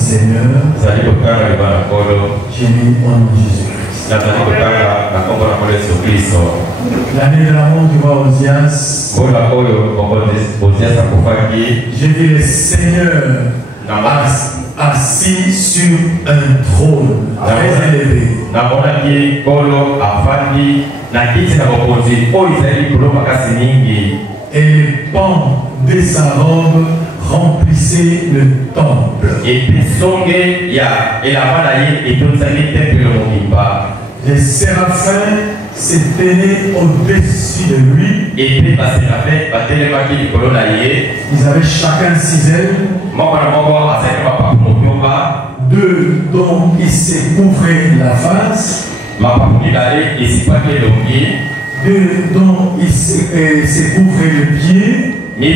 Seigneur. Gémis au nom de Jésus-Christ. L'année de la mort du roi Osias, j'ai vu le Seigneur assis sur un trône très élevé. Et les pans de sa robe remplissaient le temple. Les séraphins se tenaient au-dessus de lui. Ils avaient chacun 6 ailes. 2 dont ils se couvraient la face. 2 dont ils se couvraient le pied. Et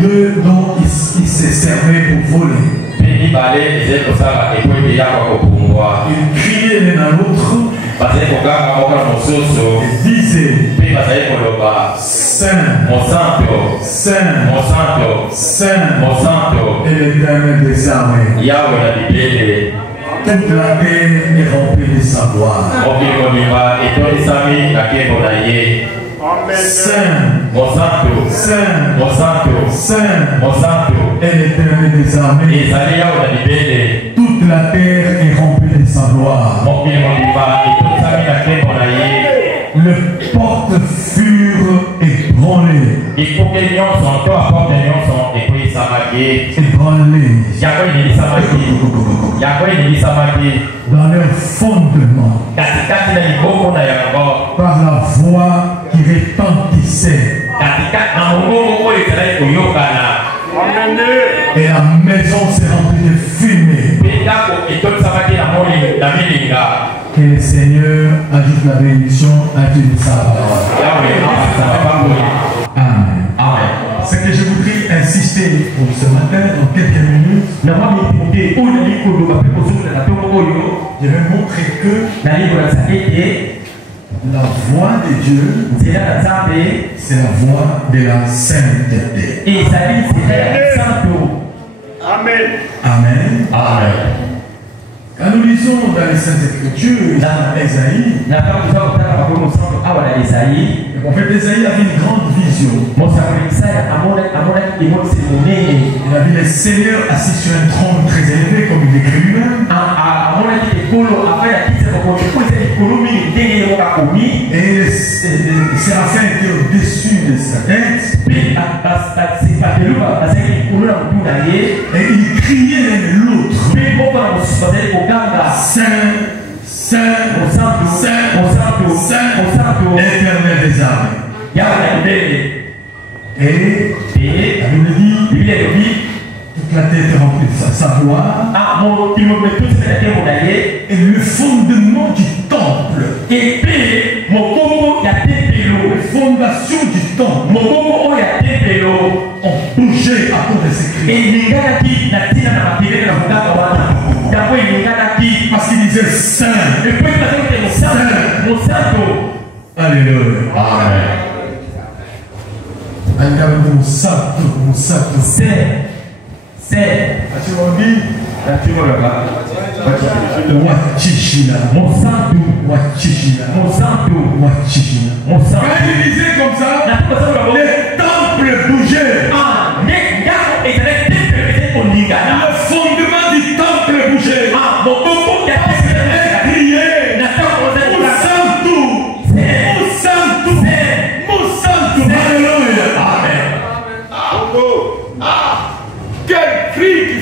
2 dont ils se servaient pour voler. Ils criaient l'un à l'autre. Ils disaient Saint, Saint, Saint, et l'Éternel des armées. Toute la terre est remplie de sa gloire. Saint, Saint, Saint, et l'Éternel des armées. Toute la terre est remplie de sa gloire. Les portes furent ébranlées. Dans leur fondement, par la voix qui retentissait. Et la maison s'est remplie de fumée. Que le Seigneur ajoute la bénédiction à toute sa parole. Amen. Ce que je voudrais insister pour ce matin, dans quelques minutes, je vais montrer que la voix de Dieu, c'est la voix de la sainteté. Amen. Amen. Amen. Quand nous lisons dans les Saintes Écritures, dans Ésaïe, le prophète Ésaïe avait une grande vision. Il a vu le Seigneur assis sur un trône très élevé, comme il décrit lui-même. Et les séraphins étaient au-dessus de sa tête. Et ils criaient l'un de l'autre. Saint, Saint, Saint, Saint, Éternel des armées. Et la Bible dit, toute la terre est remplie de sa gloire. Et le fondement du temple, les fondations du temple ont bougé à cause de ces cris. Parce qu'il disait Saint. Saint. Alléluia. Amen. Quand il disait comme ça, les temples bougeaient. Le fondement du temple bougeait.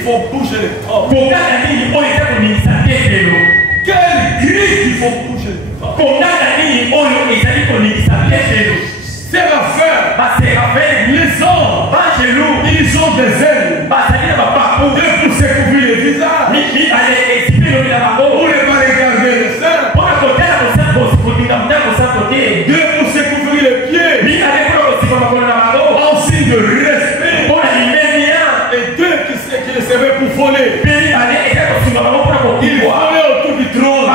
Faut bouger les temples. Quel cri qu'il faut bouger les temples. Séraphins, les hommes, ils ont des ailes. Deux pour se couvrir les visages. Pour ne pas regarder le sein. Deux pour se couvrir les pieds. En signe de respect. Et deux qui le servaient pour voler. Ils volaient autour du trône.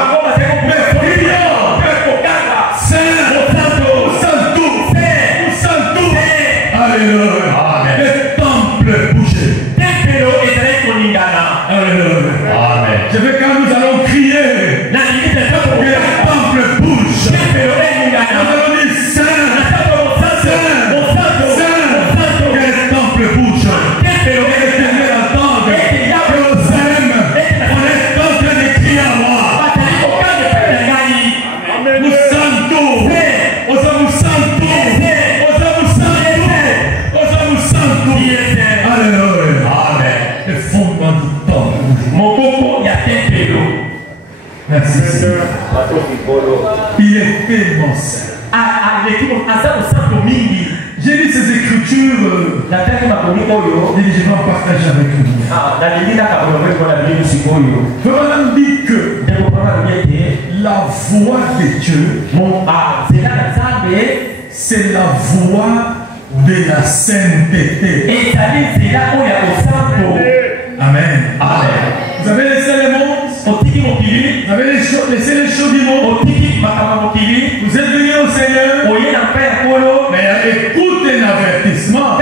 Mais priant. Alléluia. Le temple bougeait. bouche. L'Éternel entend que nous aime. On est en train de crier à moi. Nous santo. Osamos santo. Osamos santo. Osamos santo. Alléluia. Amen. Le fondement du temps. Mon coco, il y a un pélo. Merci Seigneur. Il est tellement saint. J'ai lu ces écritures. Je vais en partager avec vous. Vraiment dit que la voix de Dieu, c'est la voix de la sainteté. Amen. Vous avez laissé le monde. Vous avez laissé les choses du monde. Vous êtes venus au Seigneur. Mais écoutez l'avertissement.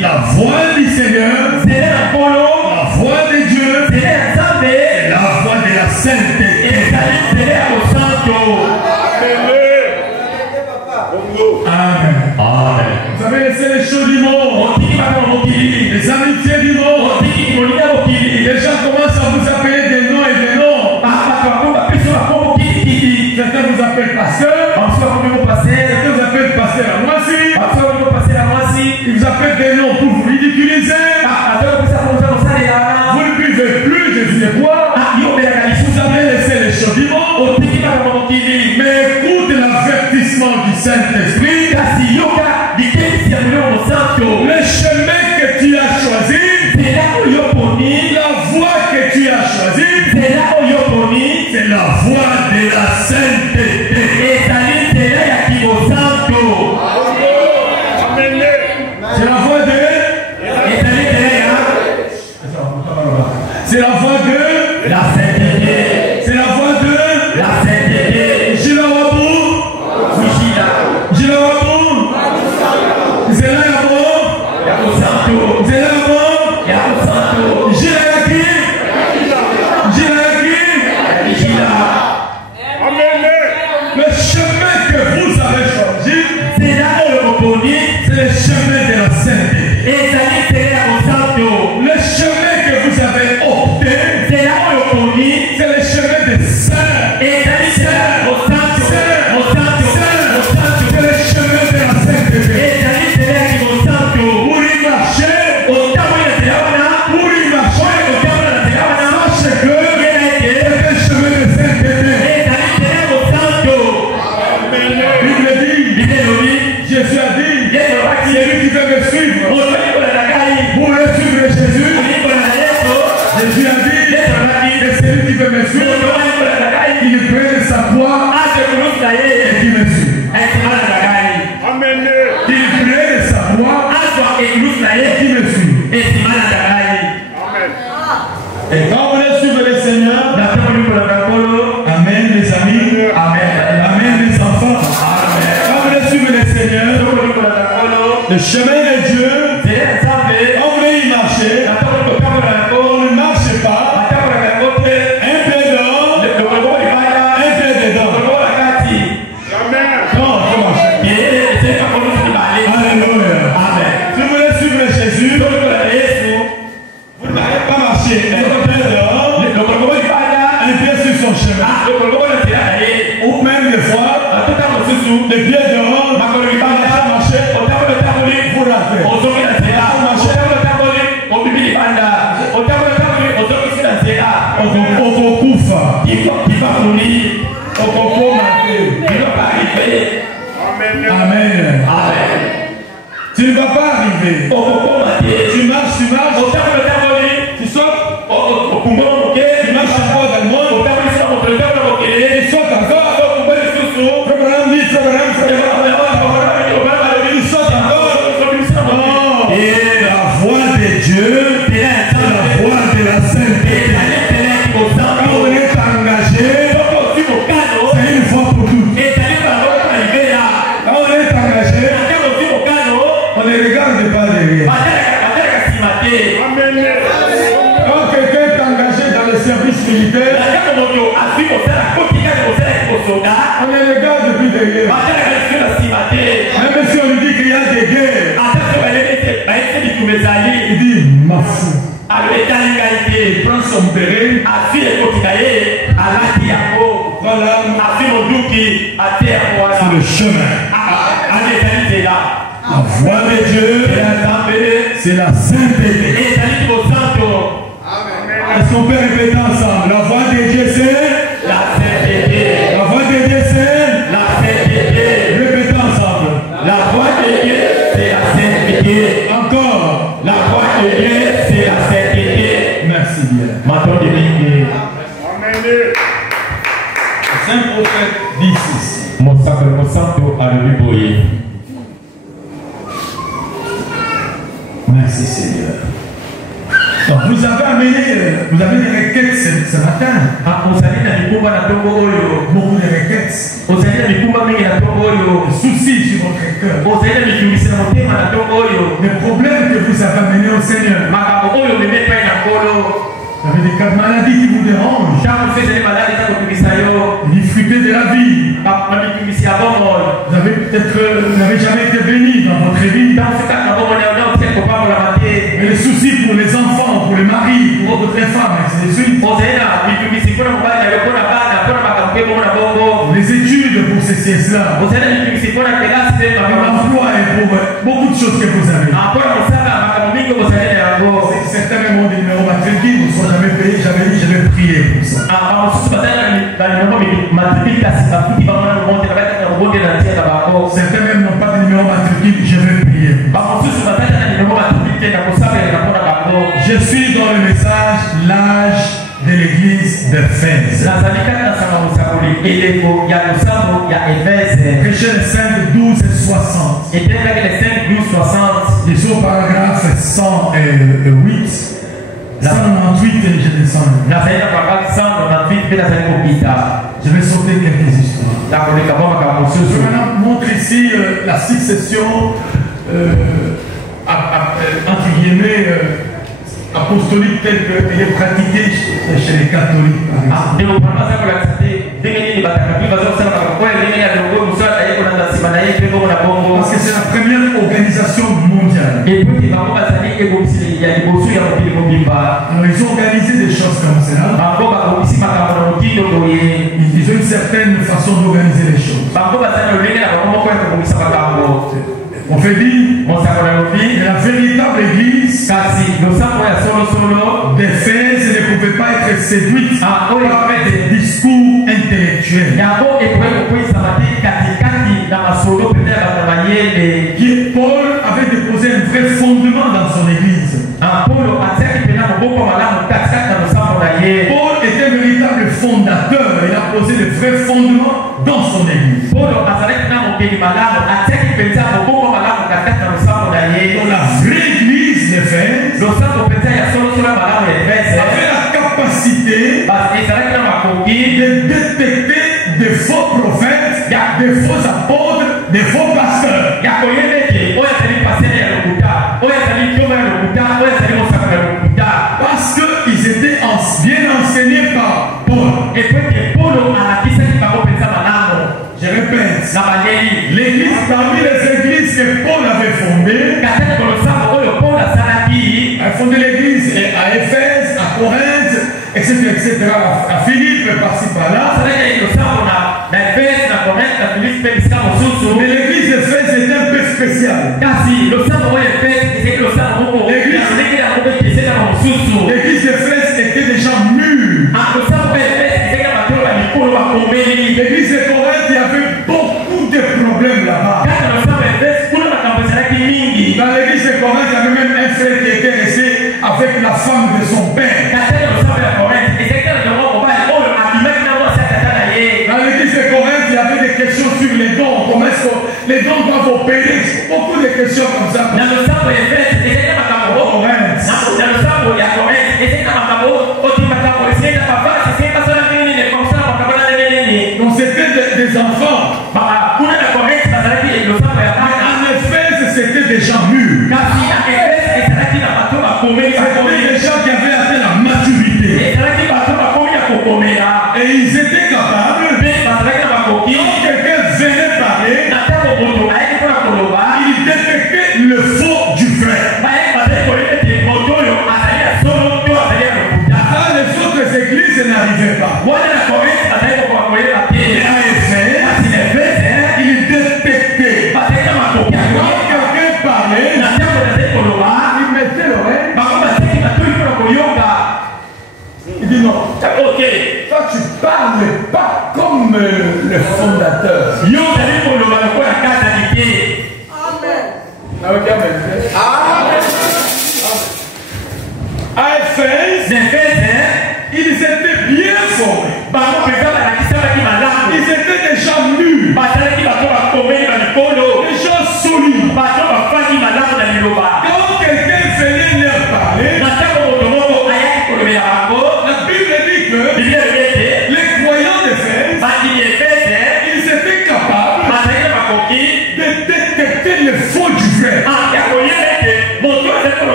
La voix du Seigneur, la voix de Dieu, c'est la voix de la sainteté. Amen. Vous avez laissé les choses du monde, les amitiés du monde. Les gens commencent à vous appeler des noms et des noms. Certains vous appellent pasteur. Certains vous appellent pasteur à Moissy. Ils vous appellent des noms pour vous ridiculiser. Vous ne buvez plus, je sais quoi. Vous avez laissé les choses du monde. Mais écoute l'avertissement du Saint-Esprit. Le chemin que tu as choisi, la voie que tu as choisie, c'est la voie de la sainteté. C'est la voie de... C'est la voie de... la sainteté. C'est la voie de... la sainteté. Jilawabu. Jilawabu. Zelayabo. Zelayabo. Jilayaki. Le chemin que vous avez choisi, c'est le chemin de la sainteté. Le chemin que vous avez opté, c'est le chemin de saint. C'est le chemin de la sainteté. Pour y marcher, sachez que c'est le chemin de sainteté. Jésus a dit, celui qui veut me suivre, pour le suivre Jésus. Jésus a dit, que celui qui veut me suivre, qu'il prenne sa croix et qu'il me suive. Qu'il prenne sa croix et qu'il me suive. Et quand vous voulez suivre le Seigneur, amen les amis, amen les enfants, quand vous voulez suivre le Seigneur, le chemin de Dieu, quand vous voulez y marcher, on ne marche pas, un pied dehors, un pied dedans. Non, il faut marcher. Alléluia. Si vous voulez suivre Jésus, vous n'allez pas marcher un pied dehors, un pied sur son chemin. Ou même des fois, les pieds dehors, marcher, vous ratez. Amen. Tu ne vas pas arriver. Tu marches, tu sautes, tu marches encore dans le monde, tu sautes encore. Et la voix de Dieu, c'est la voix de la sainteté. Quand on est engagé, c'est une fois pour toutes. Quand on est engagé, on ne regarde pas derrière. Quand quelqu'un est engagé dans le service militaire, on ne regarde plus derrière. Même si on lui dit qu'il y a des guerres, il dit ma foi. Il prend son béret. Voilà. C'est le chemin. La voix de Dieu, c'est la sainteté. Est-ce qu'on peut répéter ensemble? La voix de Dieu, c'est la sainteté. La voix de Dieu, c'est la sainteté. Répétons ensemble. La voix de Dieu, c'est la sainteté. Encore. La voix de Dieu, c'est la sainteté. Merci bien. Maintenant, Amen. Le Saint prophète dit ceci. Merci Seigneur. Donc vous avez amené, vous avez des requêtes ce matin. Beaucoup de requêtes. Des soucis sur votre cœur. Les problèmes que vous avez amenés au Seigneur. Vous avez des cas de maladie qui vous dérangent. Des difficultés de la vie. Vous avez peut-être jamais été béni dans votre vie. Mais les soucis pour les enfants, pour les maris, pour d'autres femmes, et ainsi de suite. Les études pour ces sièges-là. L'emploi et pour beaucoup de choses que vous avez. Certains même ont des numéros matricules, ne sont jamais payés. J'avais dit, je vais prier pour ça. Certains même n'ont pas de numéro matricule, je vais prier. Je suis dans le message, l'âge de l'église d'Éphèse. Prêcher les 5, 12 et 60. Ils sont au paragraphe 108. 198 et je descends. Je vais sauter quelques histoires. Je vais maintenant montrer ici la succession entre guillemets apostolique telle qu'elle est pratiquée chez les catholiques. Parce que c'est la première organisation mondiale. Alors ils ont organisé des choses comme ça. Ils ont une certaine façon d'organiser les choses. On fait dire que la véritable église d'Éphèse ne pouvait pas être séduite par des discours intellectuels. Paul avait déposé un vrai fondement dans son église. Paul était un véritable fondateur. Il a posé de vrais fondements dans son église. Donc la vraie église d'Éphèse avait la capacité de détecter des faux prophètes, des faux apôtres, des faux pasteurs. Parce qu'ils étaient bien enseignés par Paul. Je répète, l'église, parmi les églises que Paul avait fondées, il a fondé l'église à Éphèse, à Corinthe, etc. À Philippe, par-ci par-là. Mais l'église d'Éphèse était un peu spéciale. L'église d'Éphèse était déjà mûre. L'église de Corinthe, il y avait beaucoup de problèmes là-bas. Dans l'église de Corinthe, il y avait même un frère qui était resté avec la femme de son père. Dans l'église de Corinthe, il y avait des questions sur les dons. Comment est-ce que les dons doivent opérer? Beaucoup de questions comme ça. Donc c'était des enfants. En Éphèse, c'était des gens mûrs. C'était des gens qui avaient atteint la maturité. Et ils étaient capables, quand quelqu'un venait parler, il détectait le faux du vrai.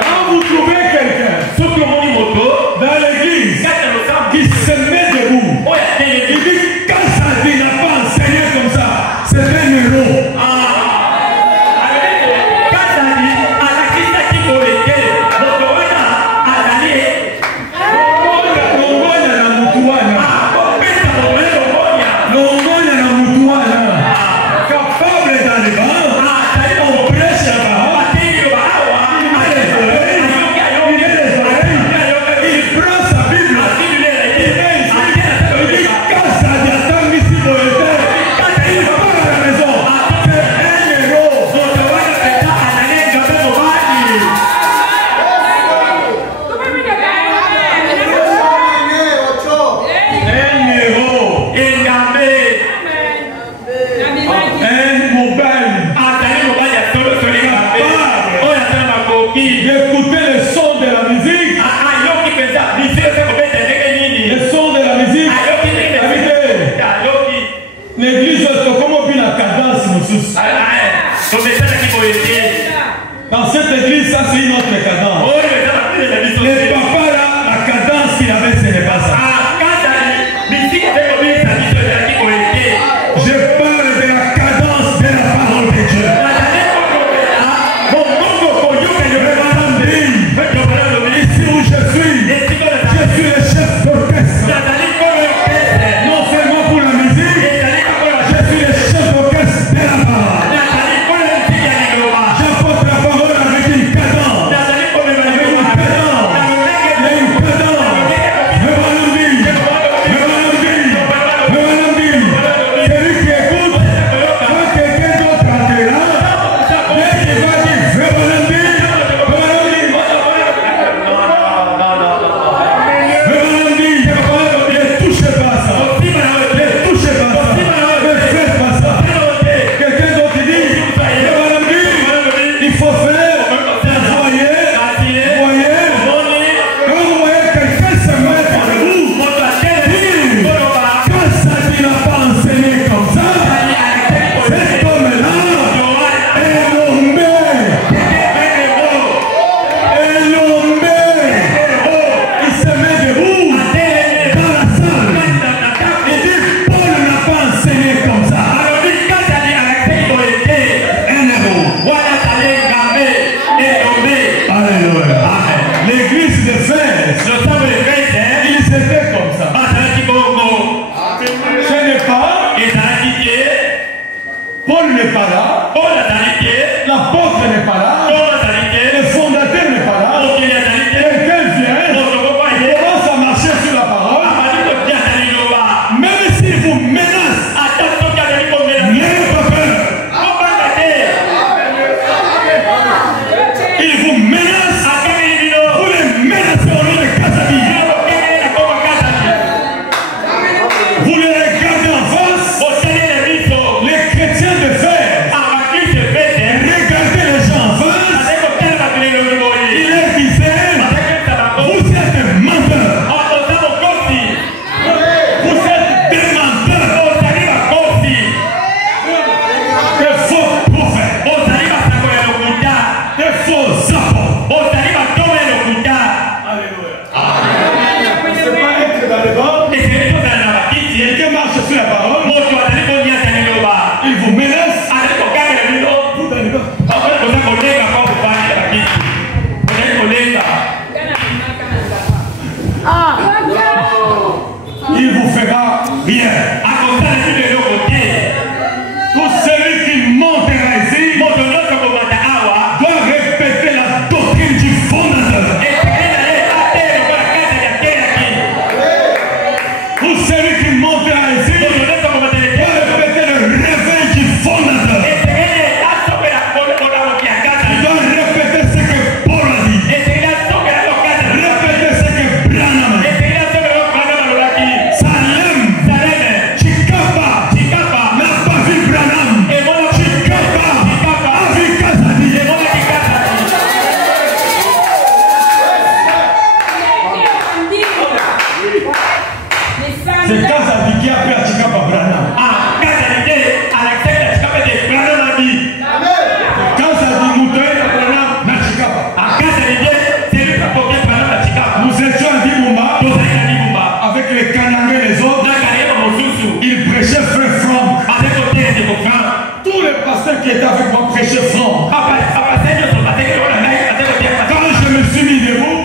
Quand vous trouvez quelqu'un dans l'église qui se met debout, il dit quand ça dit n'a pas enseigné comme ça, c'est un héros. Dans cette église, ça c'est une autre cadence. Les papas là, la cadence qu'il avait, ce n'est pas ça. Je parle de la cadence de la parole de Dieu. Ici où je suis le chef d'orchestre. Non seulement pour la musique, je suis le chef d'orchestre de la parole. J'apporte la parole avec une cadence. Paul n'est pas là, l'apôtre n'est pas là, le fondateur n'est pas là, quelqu'un vient, il commence à marcher sur la parole, même s'il vous menace, n'ayez pas peur. Il vous menace, vous les menacez au nom de Kazabi. Vous les regardez en face, les chrétiens de fer, regardez les gens en face, il leur disait, vous êtes menteurs, vous êtes des menteurs, des faux prophètes, des faux apôtres. C'est pas être dans le banc, quelqu'un marche sur la parole, il vous menace, vous dans le banc. Il vous fera bien. Tout celui qui montera ici doit répéter la doctrine du fondateur. Tout celui qui montera ici doit répéter le réveil du fondateur. Il doit répéter ce que Paul a dit. Répéter ce que Branham a dit. Salem, C'est quand ça dit qu'il y a pris à Chikapa Branham. Ah, quand ça dit Alexandre Chikapa de Branham a dit. Quand ça dit Moutoué Branham na Chikapa. Ah, quand ça dit c'est lui qui a porté Branham à Chikapa. Nous étions à Dibumba. Nous étions à Dibumba. Avec les Kanangé les autres. Ils prêchaient frère Franck. Tous les pasteurs qui étaient avec moi prêchaient Franck. Quand je me suis mis debout,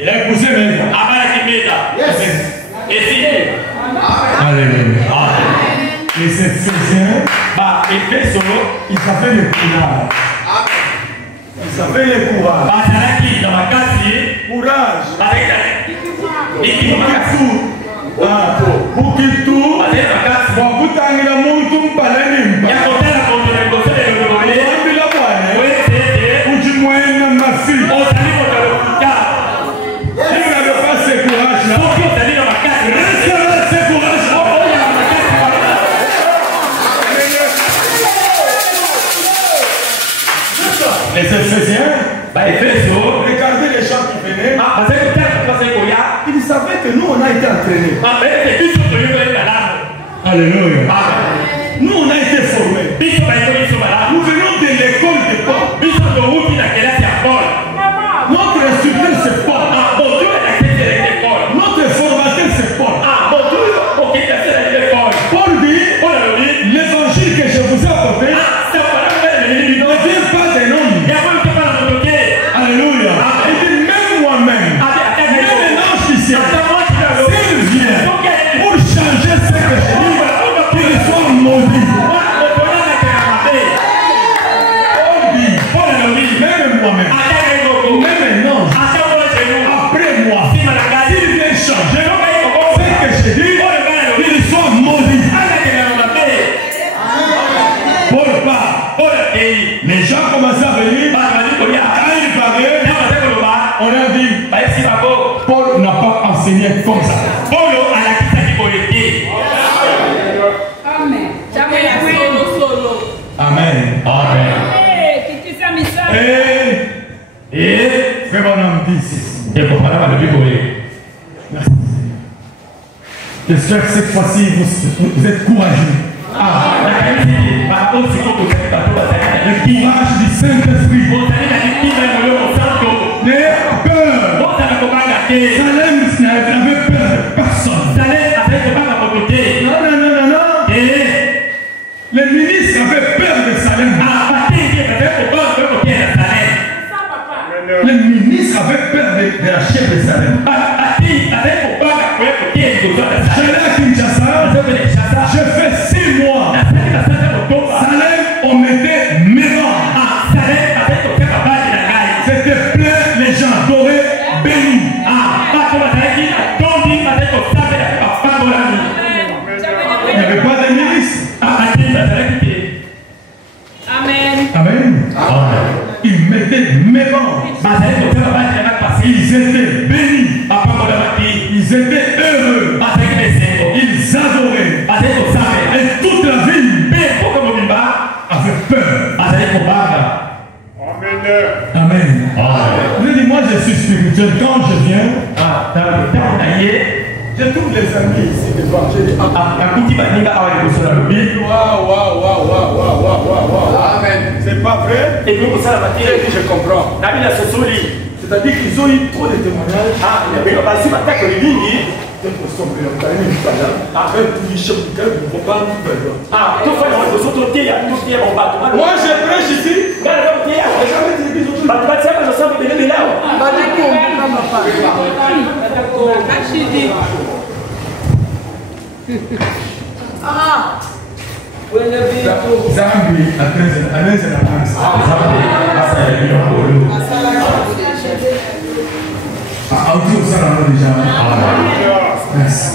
il a épousé même. Alléluia. Et ces Éphésiens, ils savaient les courages. Ils savaient les courages. Courage. Pour qu'il tout, les Éphésiens, regardez les gens qui venaient. Ils savaient que nous on a été entraînés. Alléluia. Nous on a été formés. Nous venons de l'école de Paul. Notre instructeur c'est Paul. Notre formateur c'est Paul. Paul dit, l'évangile que je vous ai apporté ne vient pas d'un homme. Alléluia. Il dit même moi-même, même un ange qui s'est s'il vient pour changer ce que je dis, qu'il soit maudit. Paul dit, même moi-même, même un ange, après moi, s'il vient changer ce que je dis, qu'il soit maudit. Paul part. Les gens commençaient à venir. Quand il parlait, on a dit, Paul n'a pas enseigné comme ça. Amen. Amen. Frère Branham dit ceci. Et pour parler de Bible. Merci. J'espère que cette fois-ci, vous êtes courageux. Le courage du Saint-Esprit. N'ayez pas peur. Salem n'avait peur de personne. Non, non, non, non, non. Les ministres avaient peur de Salem. Les ministres avaient peur de la chef de Salem. J'allais à Kinshasa. Je fais 6 mois. Salem, on mettait mémoire. C'était plein, les gens adoraient, bénis. Il n'y avait pas de ministre. Amen. Amen. Ils mettaient mémoire. Ils étaient bénis. Ils étaient heureux. Ils adoraient. Et toute la ville avait peur. Amen. Je dis, moi je suis spirituel. Quand je viens, je trouve les amis ici devant. Je dis, waouh. Amen. C'est pas vrai? Et puis je comprends. C'est-à-dire qu'ils ont eu trop de témoignages. Moi je prêche ici. Zambi anaweza na Merci.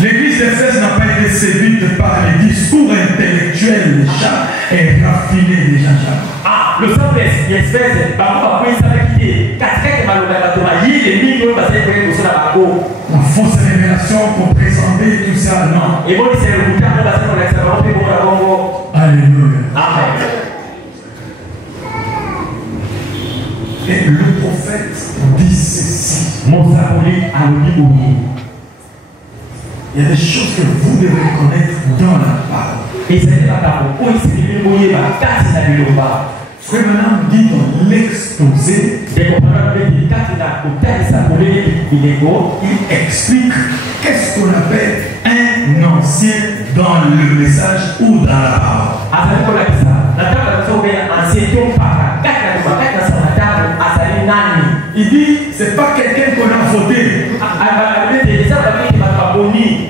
L'église d'Éphèse n'a pas été séduite par les discours intellectuels et raffinés des Jean-Jacques. Le simple espèce, la fausse révélation pour présenter tout ça, non. Alléluia. Amen. Et le prophète dit ceci. Il y a des choses que vous devez connaître dans la parole. Frère Branham dit dans l'exposé, il explique qu'est-ce qu'on appelle un ancien dans le message ou dans la parole. Il dit, c'est pas quelqu'un qu'on a voté.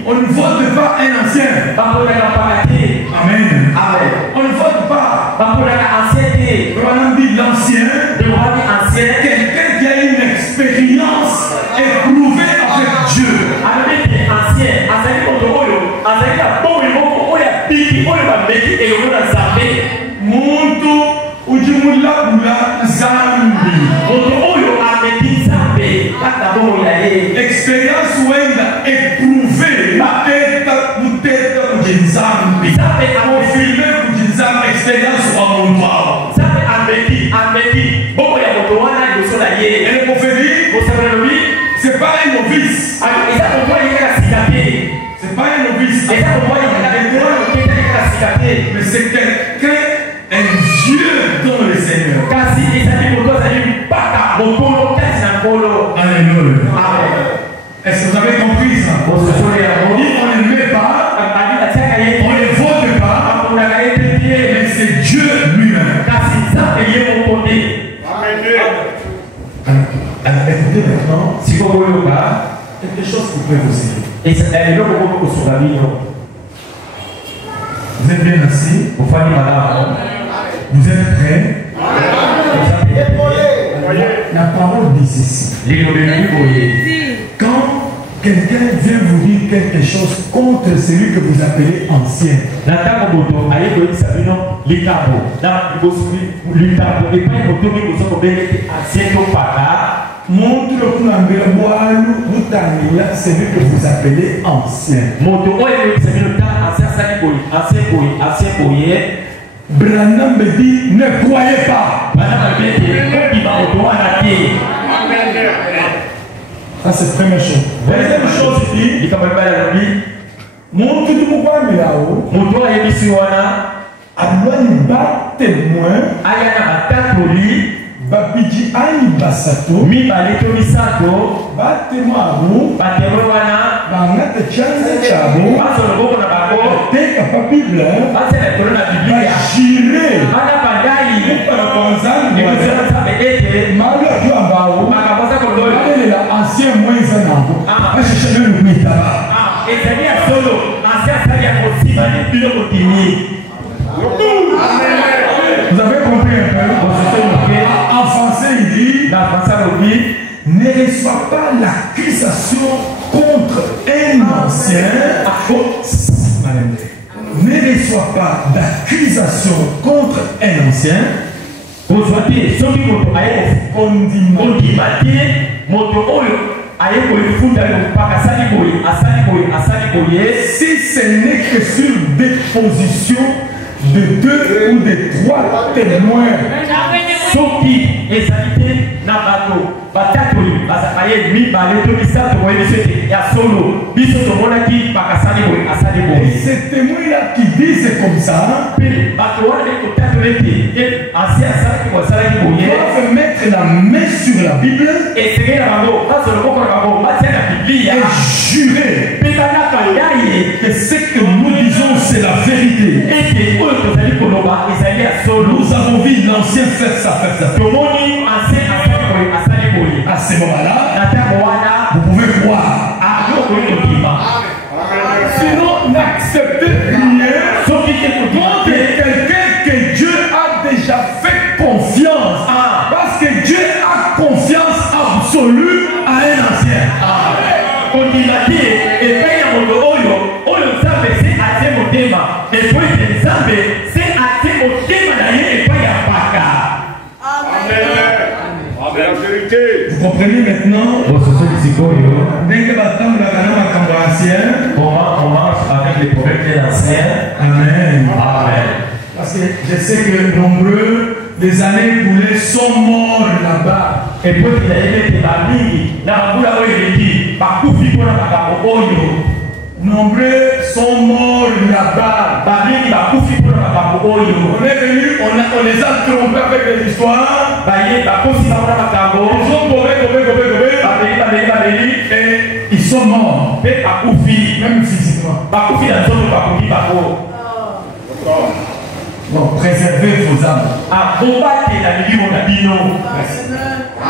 On ne vote pas un ancien. Amen. On ne vote pas. On dit l'ancien. Quelqu'un qui a une expérience éprouvée avec Dieu. Muntu ujumulabula zambi. Expérience wenda éprouvée. Peut-être kujinzambi. Confirmé kujinzambi. Expérience wa munwao. Et le prophétie, c'est pas un novice. C'est pas un novice. Mais c'est quelqu'un, un Dieu dans le Seigneur. Alléluia. Est-ce que vous avez compris ça? On ne met pas, on ne vote pas, mais c'est Dieu lui-même. Alors, écoutez maintenant, si vous voulez quelque chose qui peut vous aider. Vous êtes bien assis? Vous êtes prêts? La parole dit ceci. Quand quelqu'un vient vous dire quelque chose contre celui que vous appelez ancien, montre celui que vous appelez ancien. Branham me dit, ne croyez pas. c'est la première chose. Deuxième chose, il dit, mon tout le monde là-haut, Alouani ba témoin, Babidi Ani Basato, ba témoin à vous, Bangate Chanze Chabo, Teka pa Bible, ba jire, Malu Adu Ambao, Malé la ancien moïse Nango, ba chercher le Mitaba. Vous avez compris un peu? En français, il dit, ne reçois pas l'accusation contre un ancien. Ne reçois pas d'accusation contre un ancien. Si ce n'est que sur déposition de 2 ou de 3 témoins. Et ces témoins-là qui disent comme ça doivent mettre la main sur la Bible et jurer que ce que nous disons c'est la vérité. Nous avons vu l'ancien faire ça. À ce moment-là, vous pouvez croire. Sinon, n'acceptez rien contre quelqu'un que Dieu a déjà fait confiance. Parce que Dieu a confiance absolue à un ancien. Vous comprenez maintenant? On marche avec les problèmes des anciens. Amen. Amen. Parce que je sais que nombreux des années écoulées sont morts là-bas. Et puis il a été Nombreux sont morts là-bas. On est venu, on les a trompés avec des histoires. Ils ont gobé. Et ils sont morts. Même physiquement. Bon, préservez vos âmes.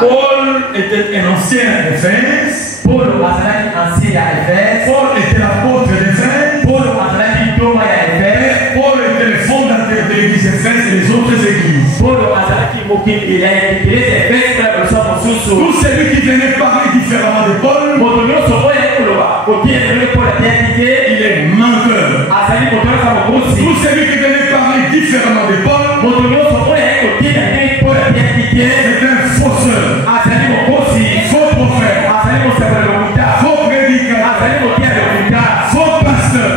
Paul était un ancien d'Éphèse. Paul était l'apôtre d'Éphèse. Paul était le fondateur de l'église d'Éphèse et les autres églises. Tout celui qui venait parler différemment de Paul, il est menteur. Tout celui qui venait parler différemment de Paul, c'est un fausseur. Faux prophète. Faux prédicateur. Faux pasteur.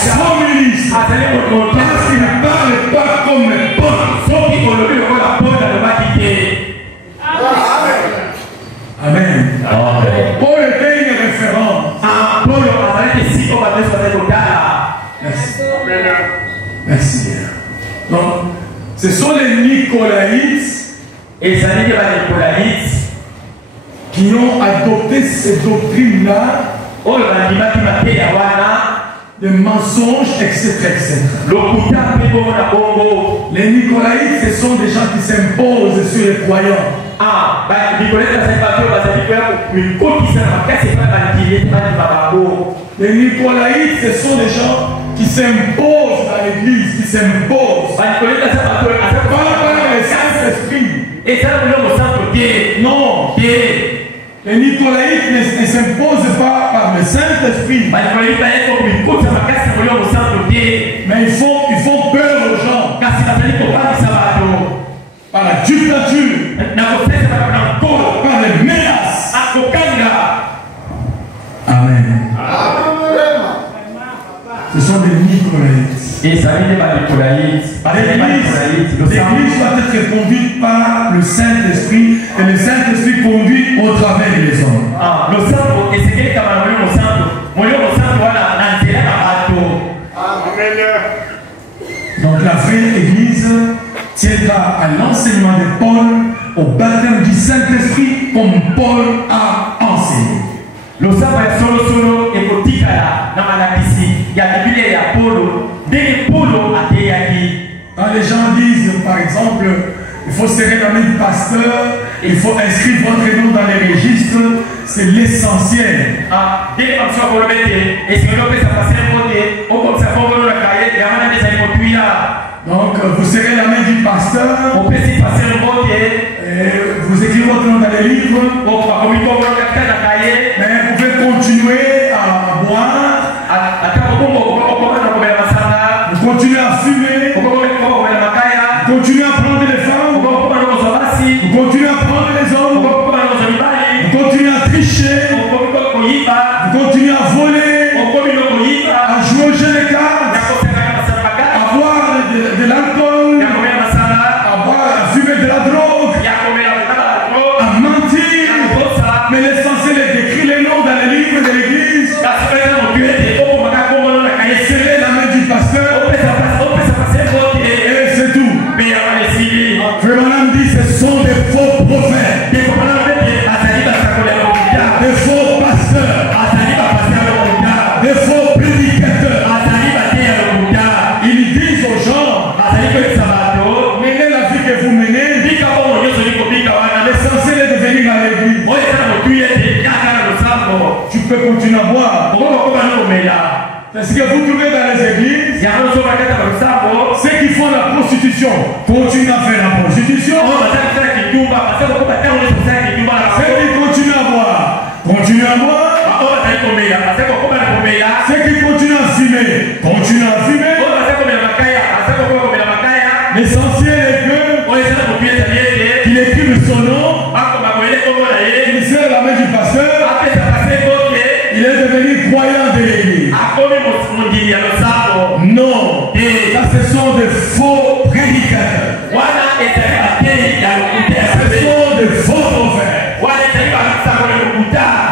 Faux ministre. Parce qu'il ne parle pas comme Paul. Amen. Paul était une référence. Merci. Donc, ce sont les Nicolaïtes qui ont adopté ces doctrines-là, de mensonges, etc. Les Nicolaïtes, ce sont des gens qui s'imposent sur les croyants. Les Nicolaïtes, ce sont des gens qui s'imposent dans l'église, qui s'imposent. Pas par le Saint-Esprit. Non. Les Nicolaïtes ne s'imposent pas par le Saint-Esprit. Mais ils font peur aux gens. Par la dictature. Par les menaces. Amen. Ce sont des Nicolaïtes. L'église doit être conduite par le Saint-Esprit et le Saint-Esprit conduit au travers les hommes. Donc la vraie Église tiendra à l'enseignement de Paul, au baptême du Saint-Esprit, comme Paul a enseigné. Quand les gens disent, par exemple, il faut serrer la main du pasteur, il faut inscrire votre nom dans les registres, c'est l'essentiel. Donc vous serrez la main du pasteur, vous écrivez votre nom dans les livres, mais vous pouvez continuer à boire, vous continuez à fumer, vous continuez à prendre les femmes, vous continuez à prendre les hommes, vous continuez à tricher, vous continuez à voler, à jouer au jeu de cartes, à boire de l'alcool, à fumer de la drogue, à mentir. Mais l'essentiel est d'écrire les noms dans les livres de l'église et serrer la main du pasteur. Et c'est tout. Frère Branham dit ce sont des faux prophètes, des faux pasteurs, des faux prédicateurs. Ils disent aux gens, menez la vie que vous menez. L'essentiel est de venir à l'église. Tu peux continuer à boire. Parce que vous trouvez dans les églises, ceux qui font la prostitution continuent à faire la prostitution. Ceux qui continuent à boire continuent à boire. Ceux qui continuent à fumer continuent à fumer. L'essentiel est qu'il écrive son nom, il serre la main du pasteur, il est devenu croyant de l'église. Non, ça ce sont des faux prédicateurs. Ce sont des faux prophètes,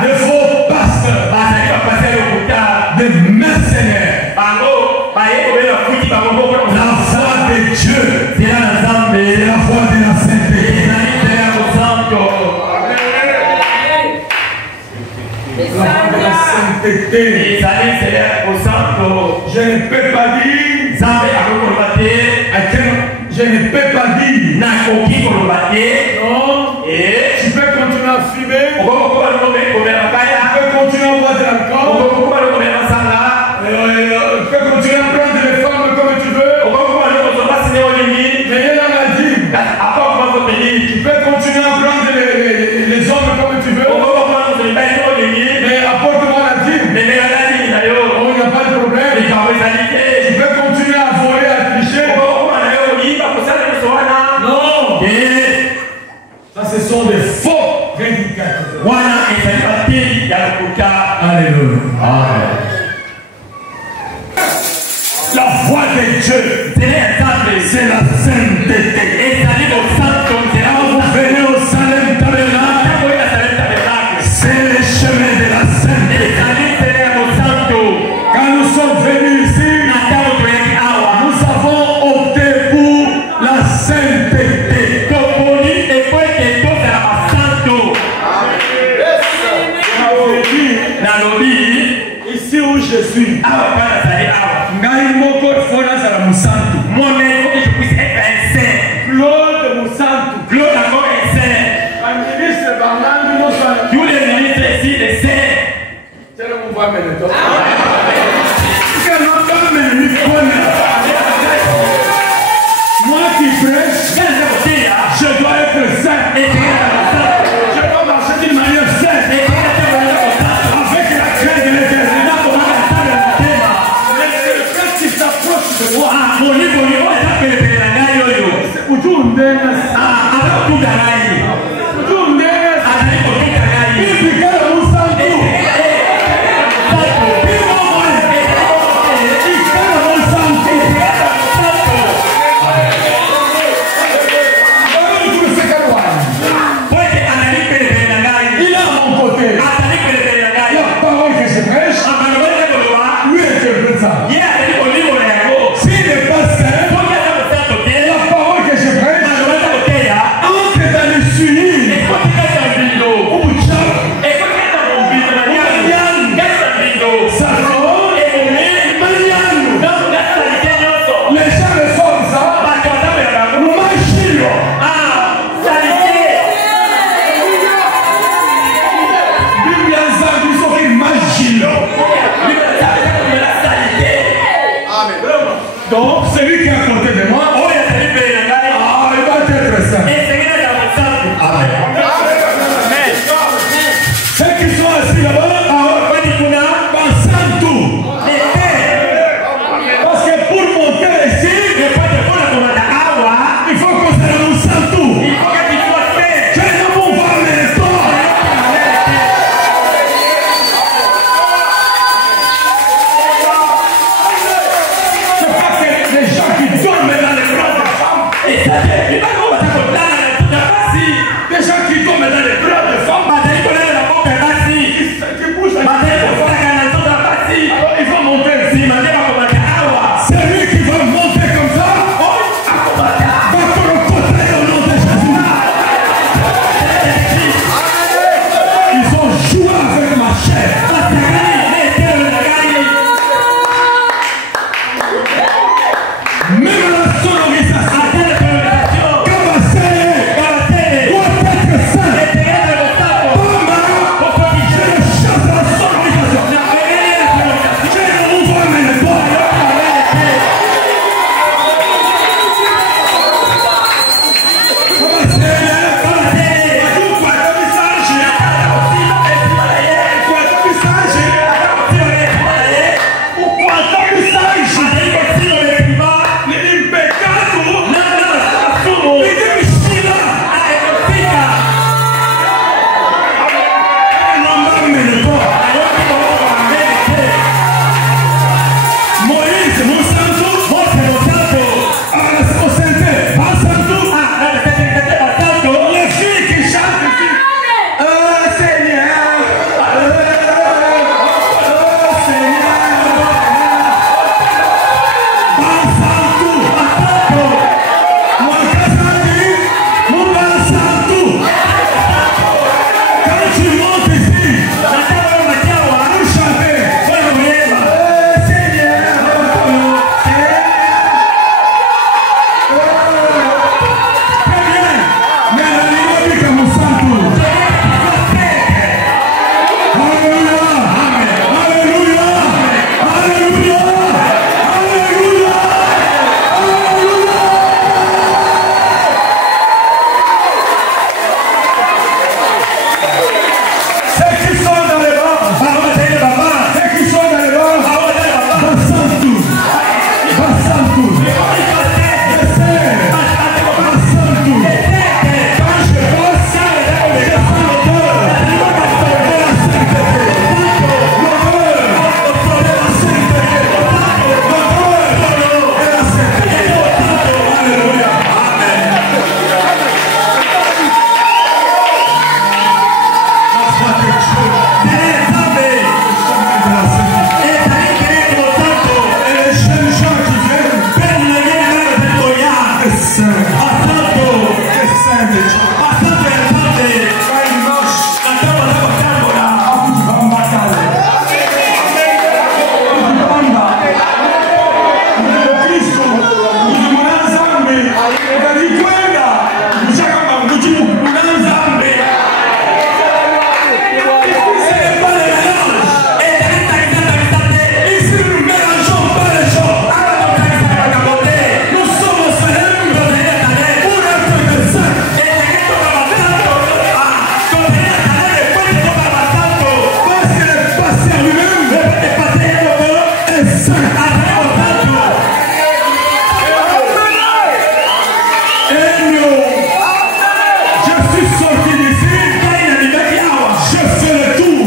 des faux pasteurs, des mercenaires. La foi de Dieu, c'est la foi de la sainteté. Je ne peux pas dire, je ne peux pas dire, non, tu peux continuer à fumer, tu peux continuer à boire de l'alcool, tu peux continuer à prendre les femmes comme tu veux, mais il y a la dîme. Tu peux continuer à prendre les hommes comme tu veux, mais apporte-moi la dîme. Oh, il n'y a pas de problème. Tu peux continuer à voler, à tricher. Non. Ça, ce sont des faux prédicateurs. Alléluia. La foi de Dieu, c'est la sainteté. Quand vous venez au Salem Tabernacle, c'est le chemin de la sainteté. Quand nous sommes venus ici, nous avons opté pour la sainteté. Ici où je suis, Claude Moussantou, un ministre Barnabé, tous les ministres ici, les saints. c'est le mouvement Ménétor. Moi qui prêche, je dois être saint. Je dois marcher d'une manière sainte. Avec la crainte de l'éternel. Mais c'est le fait qui s'approche de moi. C'est pour tout le monde. Il a suis sorti d'ici. Je fais le tour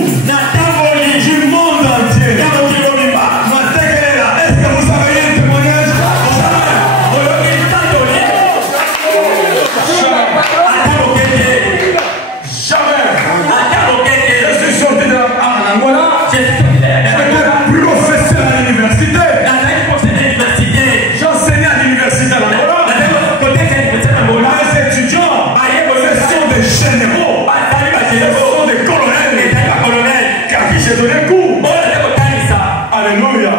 du monde entier. Est-ce que vous avez un témoignage? Jamais. Je suis sorti de Angola. J'étais professeur à l'université. J'enseignais à l'université à l'Angola. Les étudiants, ce sont des généraux. Ce sont des colonels. À qui j'ai donné cours. Alléluia.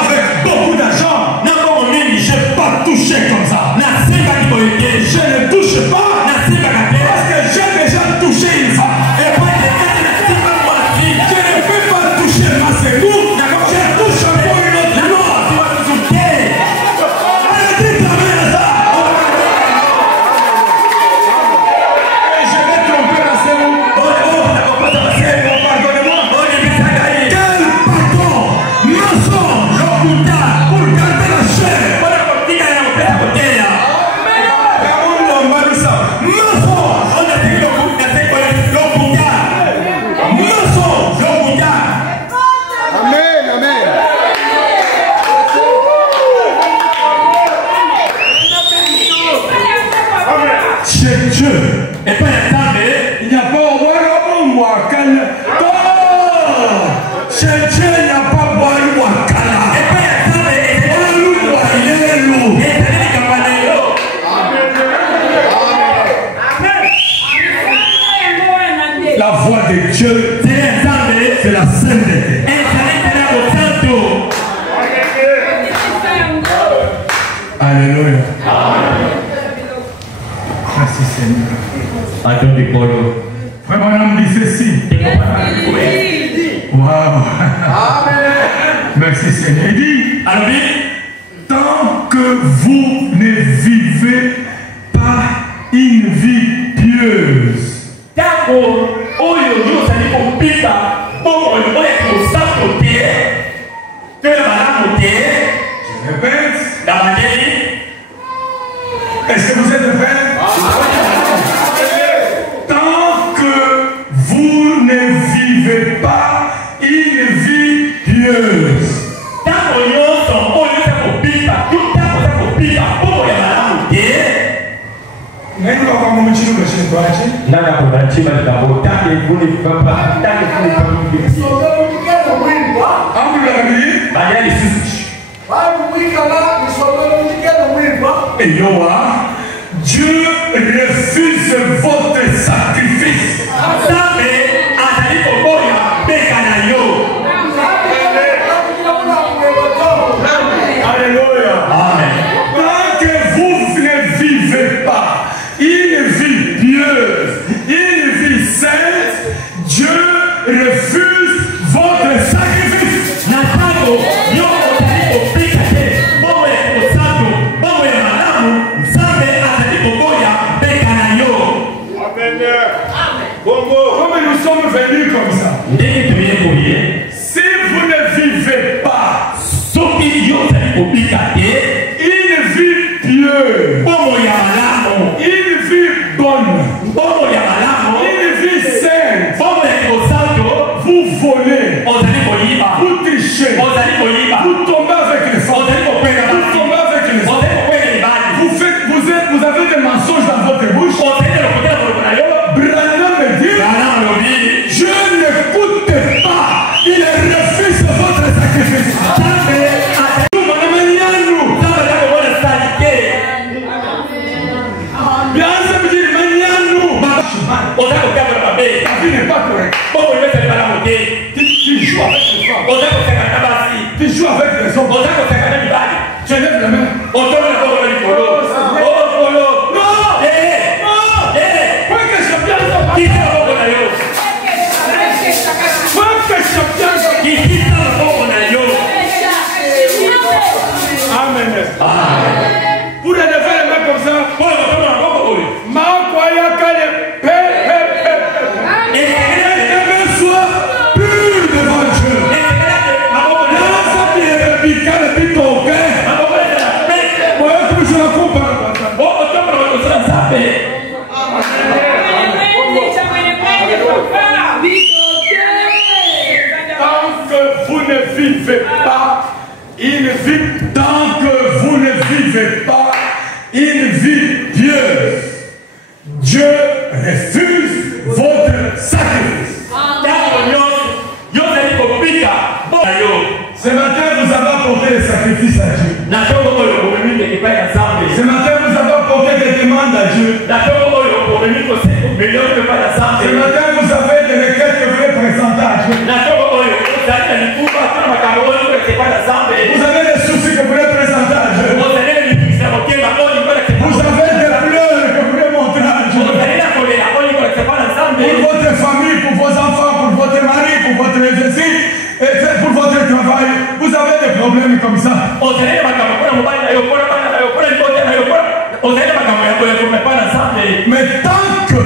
Avec beaucoup d'argent. Je n'ai pas touché comme ça. Je ne touche pas. Parce que j'ai déjà touché une femme. Je ne peux pas toucher ma secours. Je touche encore une autre loi. Allez, dites amen à ça. Et je vais tromper la secours. Pardonnez-moi. Quel pardon, mensonge, pour garder la chair. Amen, amen. Chez Dieu, il n'y a pas au Wakala. Chez Dieu, il n'y a pas Wakala. La voix de Dieu, c'est la sainteté. Alléluia. Merci Seigneur. Frère Branham dit ceci. Wow. Merci Seigneur. Il dit, tant que vous ne vivez pas une vie pieuse, je répète, est-ce que vous êtes prêts? Tant que vous ne vivez pas une vie pieuse, Dieu refuse votre sacrifice. Alléluia. Amen. Tant que vous ne vivez pas une vie pieuse, une vie sainte, Dieu refuse votre sacrifice. Comme nous sommes venus comme ça. Si vous ne vivez pas une vie pieuse, une vie bonne, une vie sainte, vous volez, vous trichez, vous tombez avec les femmes, vous tombez avec les hommes, vous avez des mensonges dans votre bouche. Branham me dit, je n'écoute pas, il refuse votre sacrifice. Nous, vivez pas une vie, tant que vous ne vivez pas une vie pieuse, Dieu refuse votre sacrifice. Ce matin, vous avez apporté les sacrifices à Dieu. Ce matin, vous avez apporté des demandes à Dieu. Ce matin, vous avez des requêtes que vous voulez présenter à Dieu. Vous avez des soucis que vous voulez présenter à Dieu. Vous avez des pleurs que vous voulez montrer à Dieu. Pour votre famille, pour vos enfants, pour votre mari, pour votre exercice, et pour votre travail, vous avez des problèmes comme ça. Mais tant que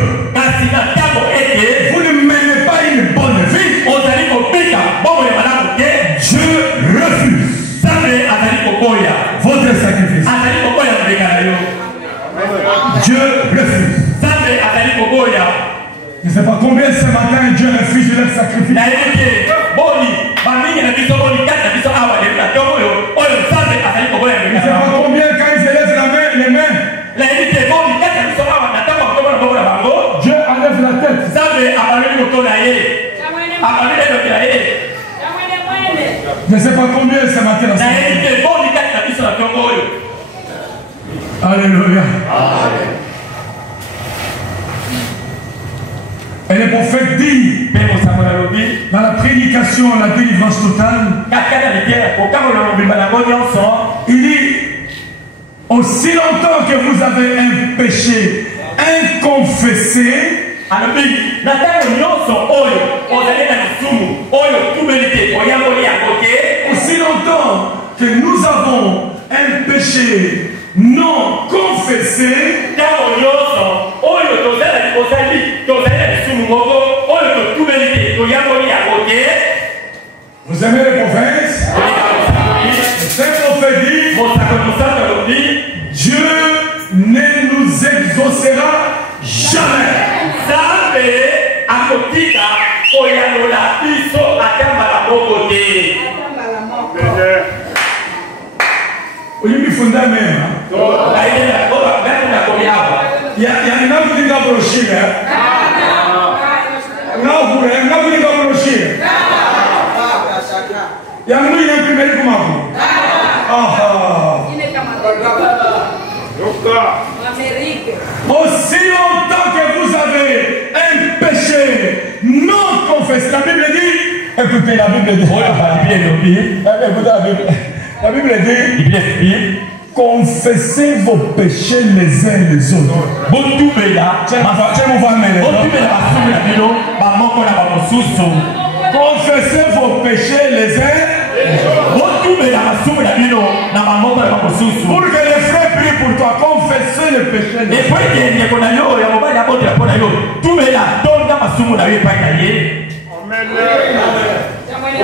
vous ne menez pas une bonne vie, Dieu refuse votre sacrifice. Dieu refuse. Je ne sais pas combien ce matin Dieu refuse leur sacrifice. Je ne sais pas combien quand ils élèvent les mains, Dieu enlève la tête. Je ne sais pas combien ce matin. Alléluia. Et le prophète dit dans la prédication, la délivrance totale, il dit, aussi longtemps que vous avez un péché inconfessé, aussi longtemps que nous avons un péché non confessé, vous aimez les prophètes? Le Saint-Prophète dit, Dieu ne nous exaucera jamais. Il faut même. Il y a une brochure. Il y a une imprimée comme aussi longtemps que vous avez un péché non confessé, la Bible dit, écoutez la Bible dit, la Bible dit, confessez vos péchés les uns les autres. Confessez vos péchés les uns pour que les frères prient pour toi. Confessez les péchés les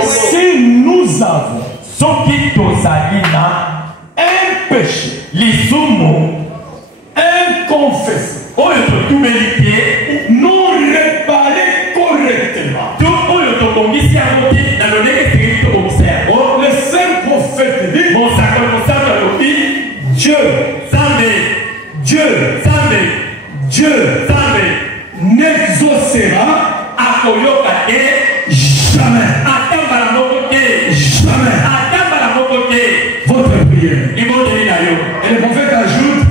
si nous avons un péché inconfessé, non réparé correctement, le saint prophète dit, Dieu n'exaucera jamais votre prière. Et le prophète ajoute,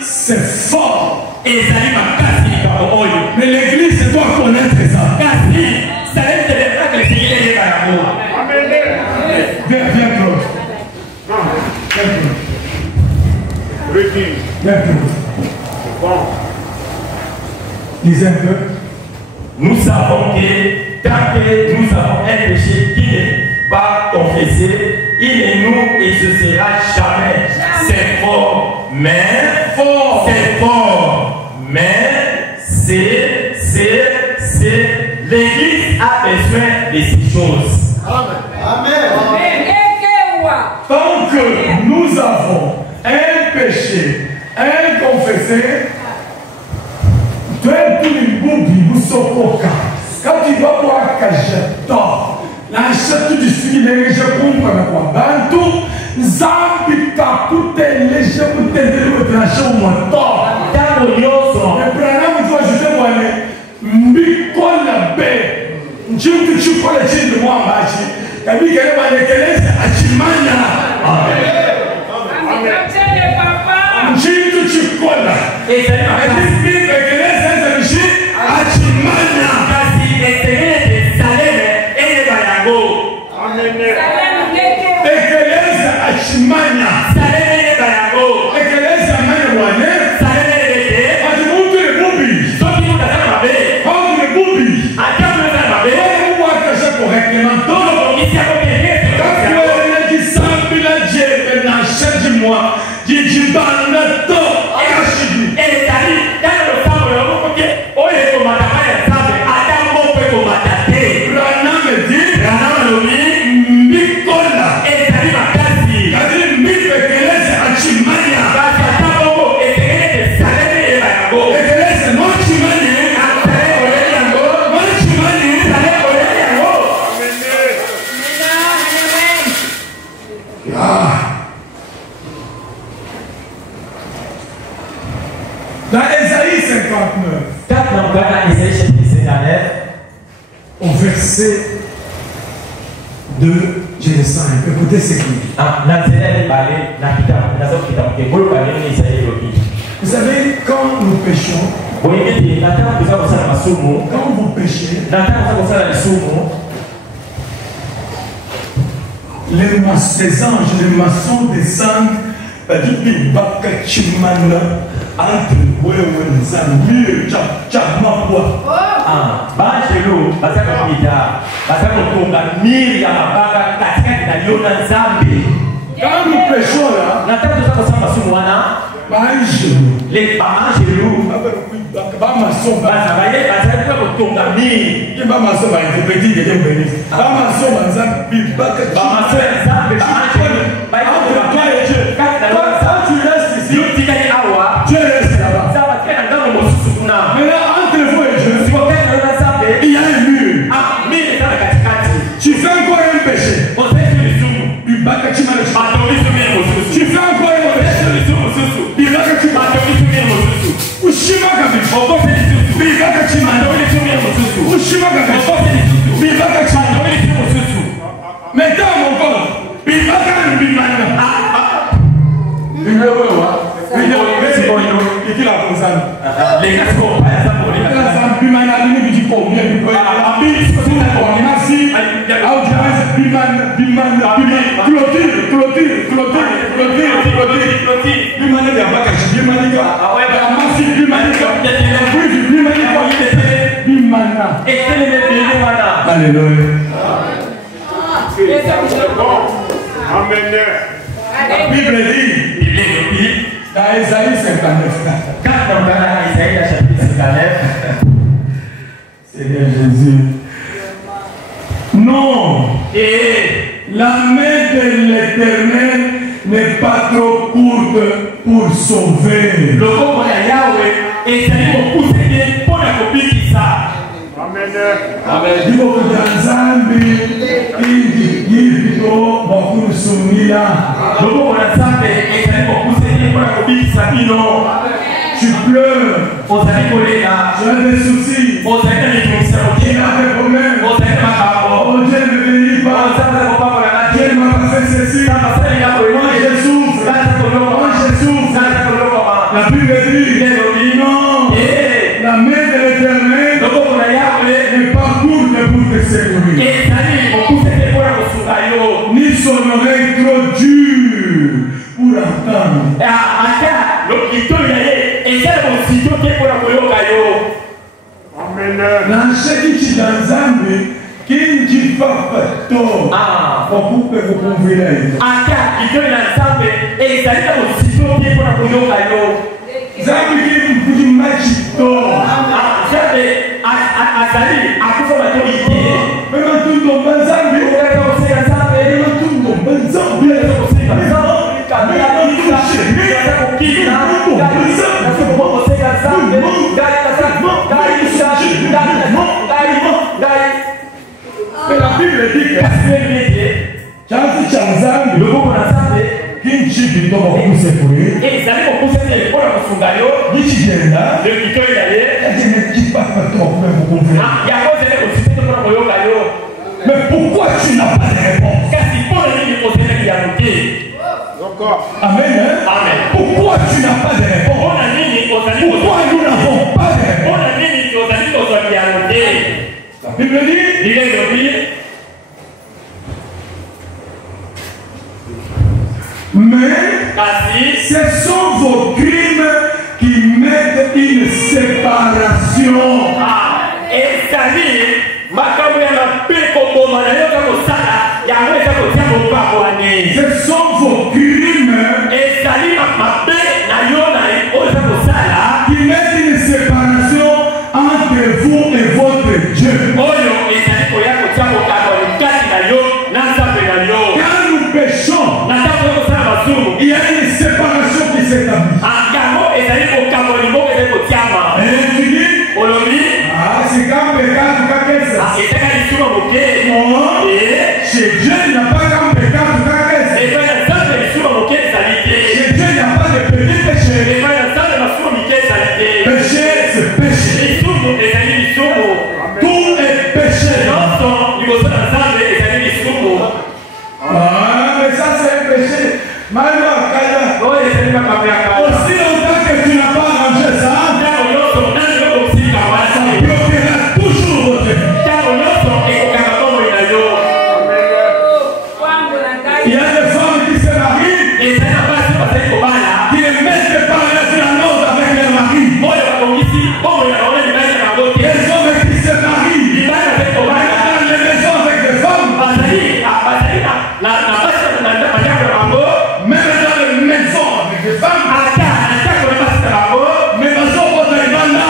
c'est fort. Mais l'église doit connaître ça. Viens lisez un peu. Nous savons que tant que nous avons un péché qui n'est pas confessé, il ne nous exaucera jamais. C'est fort, mais l'église a besoin de ces choses. Amen. Tant que nous avons un péché inconfessé, quand tu vas voir que je dors, l'achète tout de suite. ndenge comprendre kwa bantu nzambi kakuteleje kutendele kutranche moto ntango nyonso ebranamu tu ajute mwane mbikola be nchitu chikola chindi mwambachi kabikele banekeleze achimanya nchitu chikola ekeleze nzamishi achimanya kasi etegele saleme ene bayango ekeleze achimanya saleme ene bayango ekeleze amanya wane saleme ene bete ati muntu le bubi soki mutu azala mabe muntu le bubi ata mutu azala mabe muntu wakasha correctement tolobongisi yango kekese kakwele kisambila jebe na chaque mois jijibana to akashibi ezali tala losambo yango koke oyo ekomata ya nzambe ata moko ekomata te Branham dit ranama lobi mbikola ezali makasi kadi mbipekeleze achimanya kasi ata moko etegelete saleme eyeba yango ekeleze nochimanye saleme oleli yango nochimanye saleme oleli yango dans Ésaïe 59 kaka mokaka ezali chapitre 59 au verset 2 je le sens un peu écoutez ce qu'il dit. na nzela ya mibale nazokita moke boyoka ndenge ezali elobi Vous savez, quand nous péchons, boyebi ete na ntango toza kosala masumu quand vous péchez, na ntango toza kosala lisumu les anges, les maçons descendent, entre banjelu baza kokita baza kotonga mire ya mabanga katikati na yo na nzambe quand nous péchons là, na ntango toza kosala masumu wana baangelu bazali mpe kotonga mire bamaso ya nzambe baangelu kati na yo yotikali awa nzambe atika na ngambo mosusu kuna entre vous et Dieu, sikokati na yo na nzambe il y a un mur. mire eza na katikati Tu fais encore un péché. ozali lisumu batongisi mire mosusu Tu fais encore un péché. lisumu mosusu batongisi mire mosusu Ushima kabisa. okose lisusu Batongisi mire mosusu Ushima kabisa. okose lisusu batongisi mosusu Maintenant mon corps. Bibaka bimana. Bimewewa. Bimewewa. Ikila kuzana. lenga sikopa ya zambo lenga Sasa bimana ni bijikombe. abili sikopa Merci. Au dimanche bimana. Clôture. Bimana ya bakashi. Bimana ya. Merci bimana. Bimana. Alléluia. Amen. La Bible dit dans Ésaïe 59. Seigneur Jésus. Non. La main de l'Éternel n'est pas trop courte pour sauver. loboko ya yawe ezali kokusete mpona kobikisa Amen. Dibo Nzambi indikibito bakurusumira. loboko na nzambe ezali kokusete mpona kobikisa bino Tu pleures, ozali kolela tu as des soucis, ozali na litumisa tu kokila as des problèmes. ozali na makambo Oh Dieu ne bénit pas. nzambe akopambola na Dieu te m'a pas fait ceci. nzambe asalinga Moi koyeli je souffre. nzambe kolokoma Moi je souffre. nzambe kolokoma La Bible dit elobi non. La main de l'Éternel loboko na yawe n'est pas courte pour te secourir. ezali kokusete mpona kosunga yo Ni son oreille trop dure pour entendre. ata lokito na ye ezali mosito te mpona koyoka yo Amen. Na cheki chidanzambe kinji papa to. Okupe kukumvira hiyo. ata litoi na nzambe ezali na mosito te mpona koyoka yo Zambi kiri kujimachi to. nzambe azali akufa matoi te Pema tundo banzambi. okaka koseka nzambe Pema tundo banzambi. okaka koseka nzambe Mais la Bible dit que Le groupe d'ensemble. Kinchi to bakuse kure. Et ça veut dire que c'est pour le fundayo. Nichigenda. Le mito il allait. Ah, il y a quoi c'est aussi pour le moyo kayo. Mais pourquoi tu n'as pas de réponse? Car si pour le niveau c'est qu'il y a noté. Amen. Hein? Amen. Pourquoi tu n'as pas de réponse? Pourquoi nous n'avons pas de réponse? La Bible dit, il est dit, mais ce sont vos crimes qui mettent une séparation. Et c'est-à-dire, ce sont vos crimes qui mettent une séparation entre vous et votre Dieu. Quand nous péchons, il y a une séparation qui s'établit. Et tu dis, c'est quand pécat, non, chez Dieu, il n'y a pas qu'un pécat, chez Dieu, il n'y a pas de petit péché. Péché, c'est péché. Tout est péché. Ah, mais ça, c'est un péché. Aussi longtemps que tu n'as pas rangé ça, ça bloquera toujours votre vie. Il y a des femmes qui se marient, qui ne mettent pas la noce avec leur mari. Des hommes qui se marient, dans les maisons avec des femmes, même dans les maisons avec des femmes, mais dans son vote à Ibanda,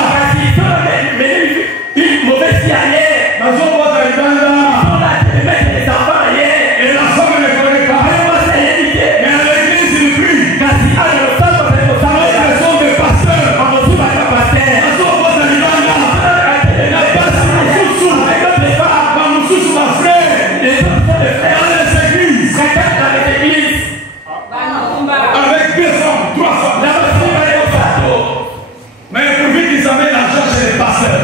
et la femme ne connaît pas. Mais à l'église, il prie. Elles sont des pasteurs. Dans son vote à Ibanda, il n'a pas sous ma frère. Dans les églises, avec 2 femmes, 3 femmes. Mais pour lui qu'ils amènent l'argent chez les pasteurs.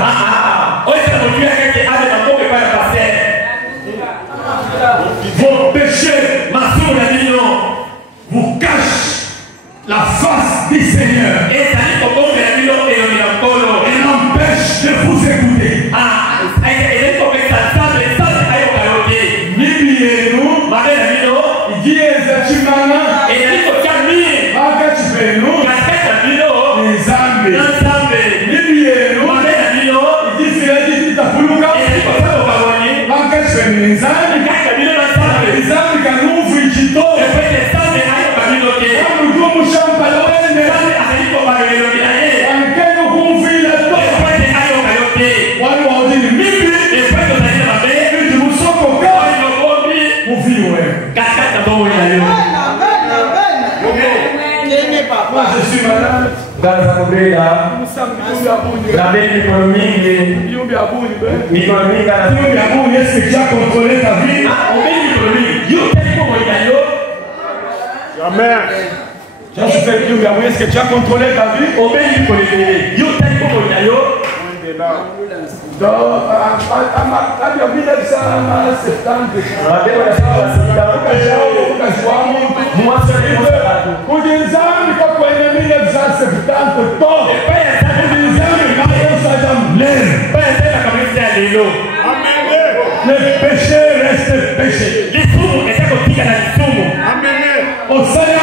Vos péchés vous cachent la face du Seigneur et l'empêchent de vous écouter. Nibienu, Diezachimana, Makachipenu, Nzambe, Nibienu, Difiradi Tapuluka, Makachipenu, Nzambe, Nzambe Kanufu Ichito, Kanufu Mushampalawene, Ankeno Kumfila Toka, Wanu Waudini Mibi, Mibi Musoko Kawa, Mufiwe. Moi je suis malade. Est-ce que tu as contrôlé ta vie? Amen. Est-ce que tu as contrôlé ta vie? Le péché reste péché. Au Seigneur,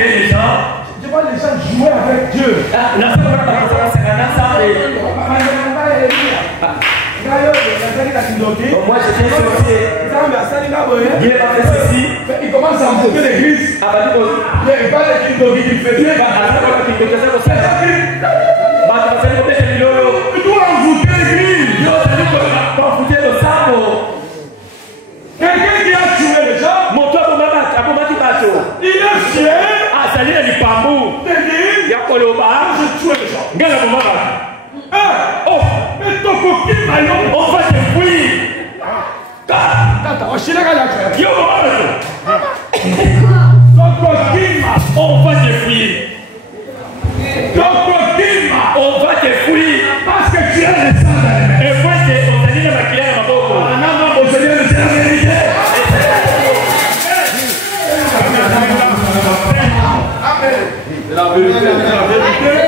les gens jouer avec Dieu. Moi j'étais sorcier. Il a fait ceci. Il commence à monter l'église. Ah, bah, Il parle de qu'il faisait. Il doit envoûter l'église. Quelqu'un qui a tué les gens, il est fier de dire je tue les gens. Oh, mais ton coquille, On va te fouiller. attends, je suis là, Yo, ton coquille, on va te fouiller. ton coquille, On va te fouiller. parce que tu as le sang dans les mains. Et moi, on t'a dit de maquiller ma boca. Non, mon Seigneur, c'est la vérité.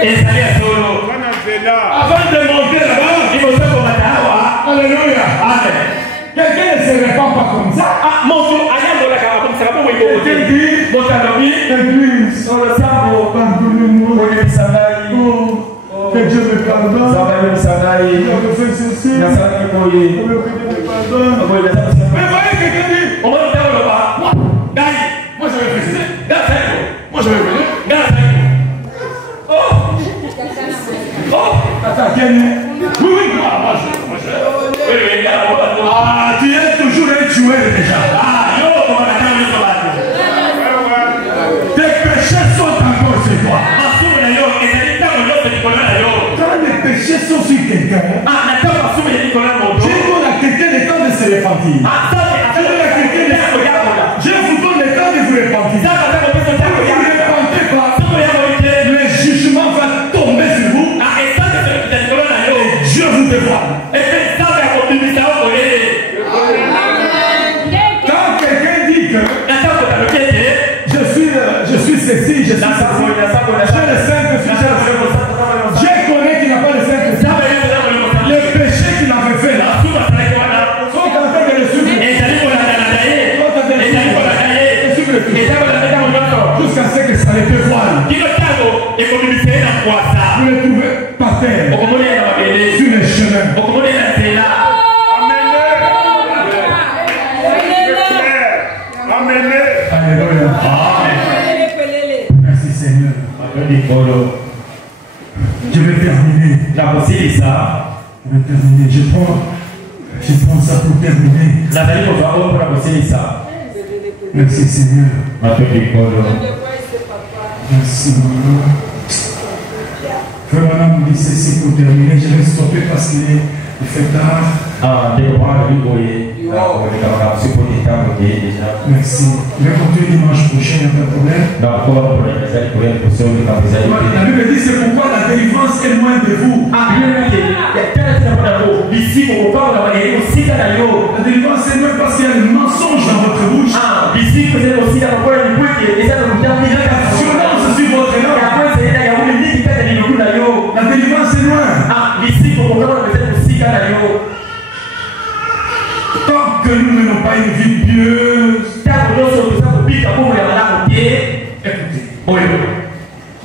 Et ça vient solo. Avant de monter là-bas, Il faut se combattre. alléluia. Amen. Quelqu'un ne se répand pas comme ça. Ah, mon Dieu, allez, on a comme ça, comment il faut Quelqu'un voter. dit, Mon ami, Église, sur le sable, pardonnez-moi. on est salarié. Oh, que Dieu me pardonne. Ça va, Je salarié. me fais ceci. Il y a ça qui est voyé. Je me pardonne. Mais voyez quelqu'un dit, On va le faire là-bas. Gagne. moi je vais préciser. Gagne. Moi je vais venir. Gagne. Oh. Oh. Attends, Ken. Oui, moi je. Oui, oui, gagne. Ah, tu es toujours un tueur déjà. Ah, yo, on va attendre le combat. Tes péchés sont encore sur toi. Masumu na yo, ezali ntango nyonso likolo na yo. Quand les péchés sont sur quelqu'un, Ah, na ntango masumu ya likolo na moto. je donne à quelqu'un le temps de se repentir. Ah, nzambe Je donne à quelqu'un le temps. akoyakola. Je vous donne le temps de vous repentir. Nzambe azakopesa Si ntango vous ne yakola. repentez pas, Ntango yakola te. le jugement va tomber sur vous. Ah, esango ezokita likolo na yo. Dieu vous dévoile. Epe nzambe akobimisa yo boye. Quand quelqu'un dit que Na ntango taloki ete. je suis ceci, je suis ceci, j'ai le Saint-Esprit, j'ai connais qu'il n'a pas le Saint-Esprit. Nzambe yo ezakoli mosala. Les péchés qu'il avait fait là Masumu asalaki wana. sont en train de le suivre. Ezali kolandana na ye. Ezali kolanda ye. Ezali kolanda ntango nyonso. Jusqu'à ce que ça les dévoile. Kino ntango ekobimisa ye na kwasa. Vous le trouvez par terre, Okomona ye na mabele. sur les chemins. Okomona ye na nzela. Alléluia. Merci Seigneur. Je vais terminer. Nakosilisa. Je vais terminer. Je prends ça pour terminer. nazali kozwa oyo mpona kosilisa. Merci Seigneur. Bato likolo. Merci Maman. Frère Madame me dit ceci pour terminer. Je vais stopper parce qu'il fait tard. Ndeko mpona lobi boye. Nakolekaka sikoki ntango te deja. Merci. Je vais continuer dimanche prochain, il n'y a pas de problème. Donc koba problème ezali koyeba kosolo likambo ezali te. La Bible dit c'est pourquoi la délivrance est loin de vous. bisiko kopanga bayeli kosika na yo. La délivrance est loin parce qu'il y a le mensonge dans votre bouche. bisiko ezali kosika lokola likwete eza na kotambilaka Violence sur votre langue. yango ezali na yango mingi kati ya liloku na yo. La délivrance est loin. bisiko kopanga ezali kosika na yo. Tant que nous n'avons pas une vie pieuse, ntango nyonso toza kobika bongo ya malamu te. écoutez, oyo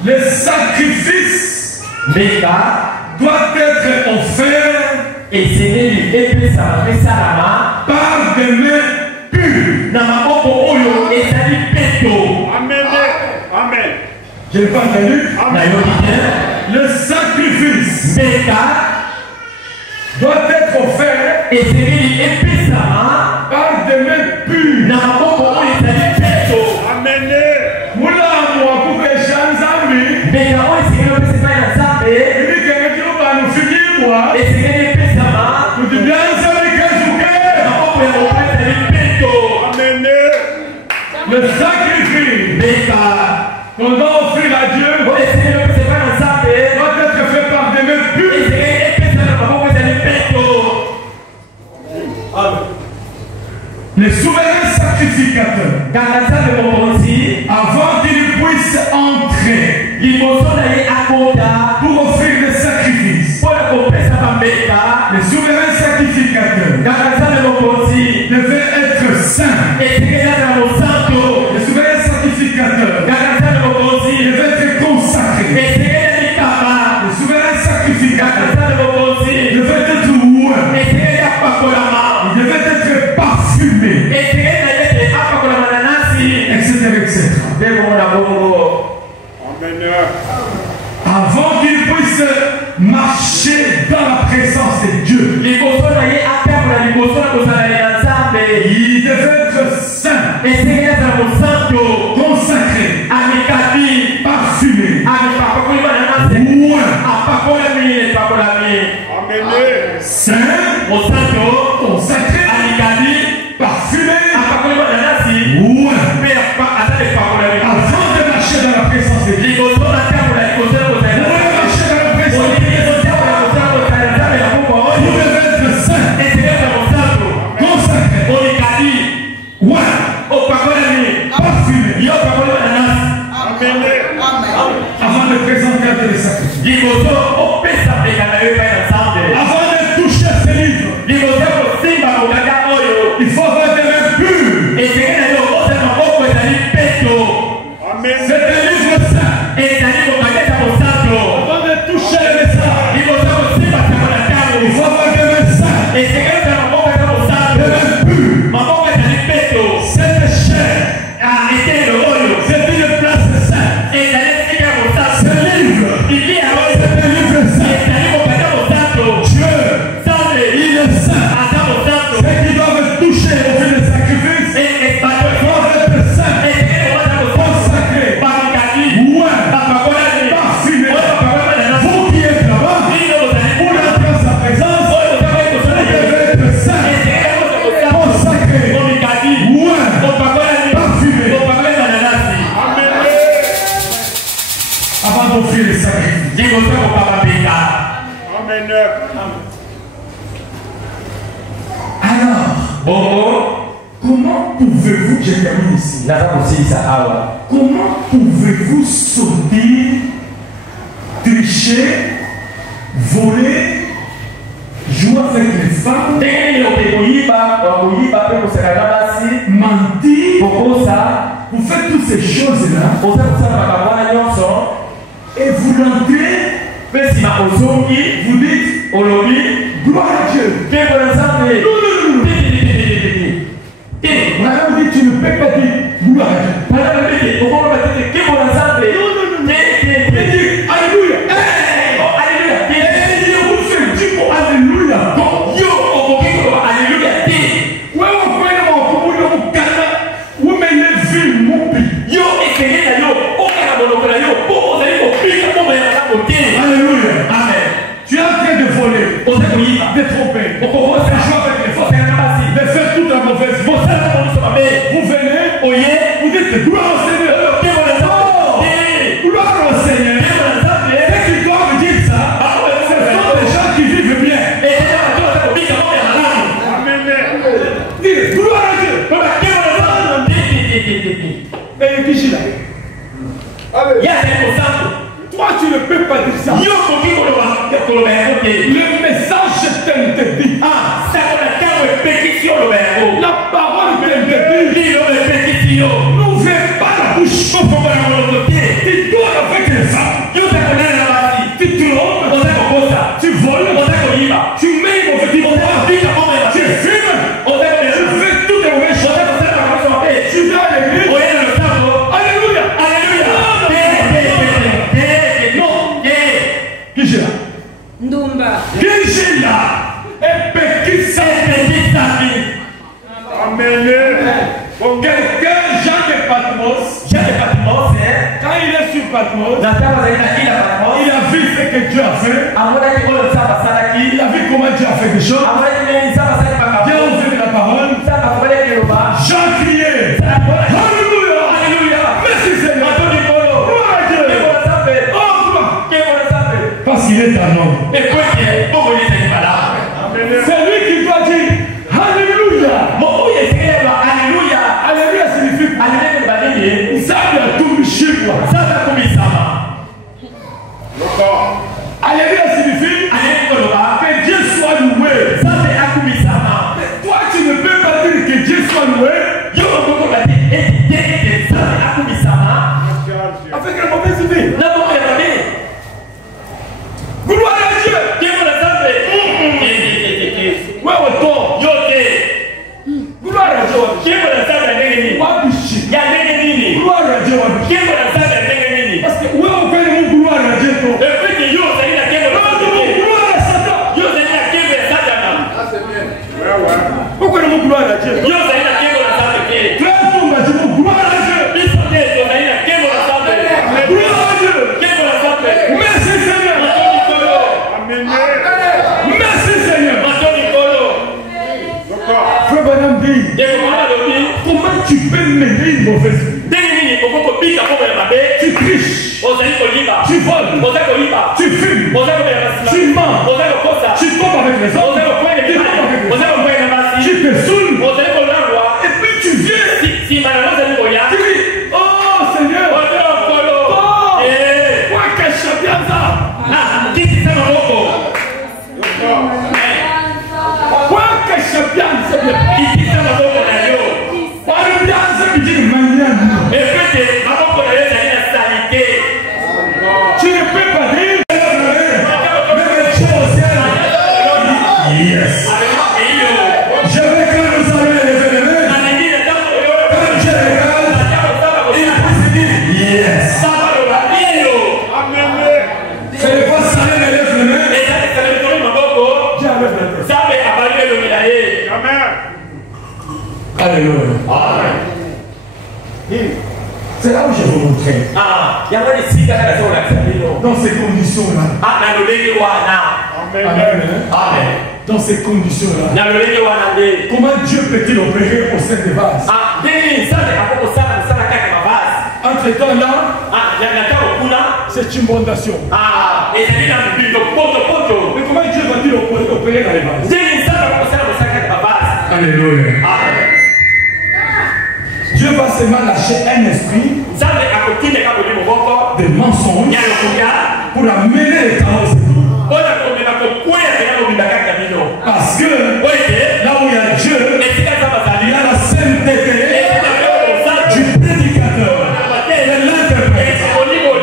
le sacrifice mbeka doit être offert esengeli epesama esalama par des mains pures. na maboko oyo ezali peto. Je n'ai pas entendu. nayoki te. Le sacrifice mbeka doit être offert esengeli epesama par des mains pures. na maboko oyo ezali peto. Moulamu akupe shanzambi. mbeka oyo esengeli opesa epai na nzambe Ili kenge kilo banufikibwa. esengeli epesama Kuti byanzali kezuke. na maboko ya moto ezali peto. Le sacrifice mbeka qu'on doit offrir à Dieu oyo esengeli opesa epai na nzambe doit être fait par des mains pures. esengeli epesa na maboko ezali peto. Le souverain sacrificateur, kaka nzambe mokonzi avant qu'il puisse entrer liboso na ye akota pour offrir le sacrifice, mpona kopesa bambeli Avant qu'il puisse marcher dans la présence de Dieu, il devait être saint, consacré, parfumé, saint, consacré, parfumé, avant de marcher dans la présence de Dieu. Avant de présenter un des sacrifices, avant de toucher ce livre, il faut avoir des mains pures. C'est un livre saint. Avant de toucher le message, il faut avoir des mains saintes, des mains pures. Cette chair, c'est une place sainte. Ce livre, c'est un livre saint. Dieu, il est saint. Ceux qui doivent toucher au fil des sacrifices doivent être saints, consacrés, parfumés. Vous qui êtes là-bas, pour entrer en sa présence, vous devez être saints, consacrés, parfumés. Avant d'offrir les sacrifices. Alors, comment pouvez-vous, je termine ici, comment pouvez-vous sauter, tricher, voler, jouer avec les femmes, mentir, vous faites toutes ces choses-là et vous l'entrez, vous dites gloire à Dieu. Maintenant, vous dites tu ne peux pas dire gloire à Dieu. Alléluia. Et vous faites du mot Alléluia. Alléluia. Amen. Tu es en train de voler, de tromper, de jouer avec les forces, de faire toute la mauvaise vie. Vous venez, vous dites gloire au Seigneur. Gloire au Seigneur. Ceux qui doivent dire ça, ce sont des gens qui vivent bien. Dites gloire à Dieu. Mais qui est là? Toi, tu ne peux pas dire ça. Le message t'interdit. La parole t'interdit. N'ouvrez pas la bouche. Tu dors avec les femmes. Tu trompes. Tu voles. Tu mets une mauvaise vie. Tu fumes. Tu fais toutes les mauvaises choses. Tu viens à l'église. Alléluia. Qui j'ai là? Ndumba. Qui j'ai là? Et Pékissa. Amen. Quelqu'un, Jean de Patmos, quand il est sur Patmos, il a vu ce que Dieu a fait. Il a vu comment Dieu a fait des choses. Dieu a ouvert la parole. Jean criait. Alléluia. Merci Seigneur. Gloire à Dieu. Oh, gloire. Parce qu'il est un homme. C'est lui qui doit dire Alléluia. Alléluia signifie ça vient tout chez moi. Alléluia signifie que Dieu soit loué. Toi tu ne peux pas dire que Dieu soit loué avec la mauvaise idée. Gloire à Dieu. Ouais, gloire à Dieu. Gloire à Dieu. Parce que où est-ce que gloire à Dieu? mauvaise vie. Tu triches. Tu voles. Tu fumes. Tu mens. Tu tombes avec les autres. Tu te saoules. Et puis tu viens. Tu dis, oh Seigneur. Quoi que je bien ça. Quoi que je bien ça. Tu ne peux pas dire même chose. Yes. Je vais quand nous allons les événements. Quand je regarde, il dit yes. Ce n'est pas ça les événements. Alléluia. C'est là où je vous montrer. Dans ces conditions-là. Amen. Dans ces conditions-là. Comment Dieu peut-il opérer au sein des vases? Entre-temps là, c'est une fondation. Mais comment Dieu va-t-il opérer dans les vases? Alléluia. Dieu va seulement lâcher un esprit de mensonge pour amener les talents. Parce que là où il y a Dieu, il y a la sainteté du prédicateur, de l'interprète,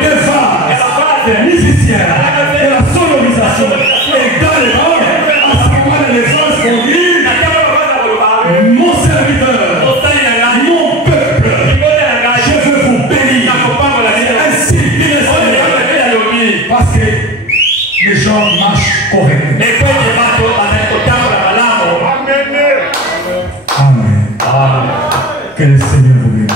des vases, des musiciens, de la sonorisation. Et dans les paroles, à ce moment les gens sont dit, mon serviteur, mon peuple, je veux vous bénir. Ainsi dit le Seigneur. Parce que les gens marchent correctement. Amen. Que le Seigneur vous bénisse.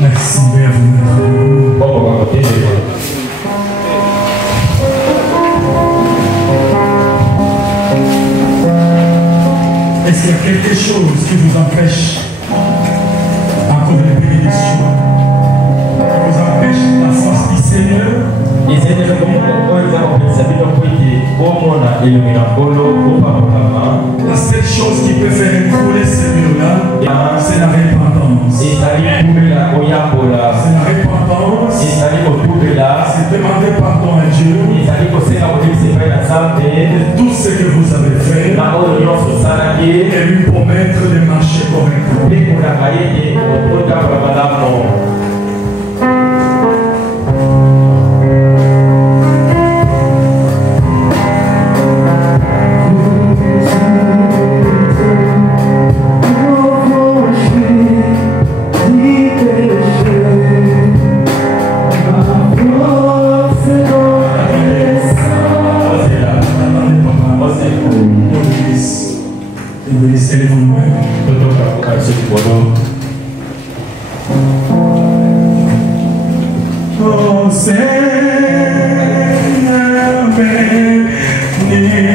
Merci, bienvenue. Est-ce qu'il y a quelque chose qui vous empêche encore les bénédictions, qui vous empêche la force du Seigneur? La seule chose qui peut faire écrouler ce mur-là, c'est la repentance. C'est la repentance. C'est demander pardon à Dieu de tout ce que vous avez fait et lui promettre de marcher correctement. Oh Seigneur, bénis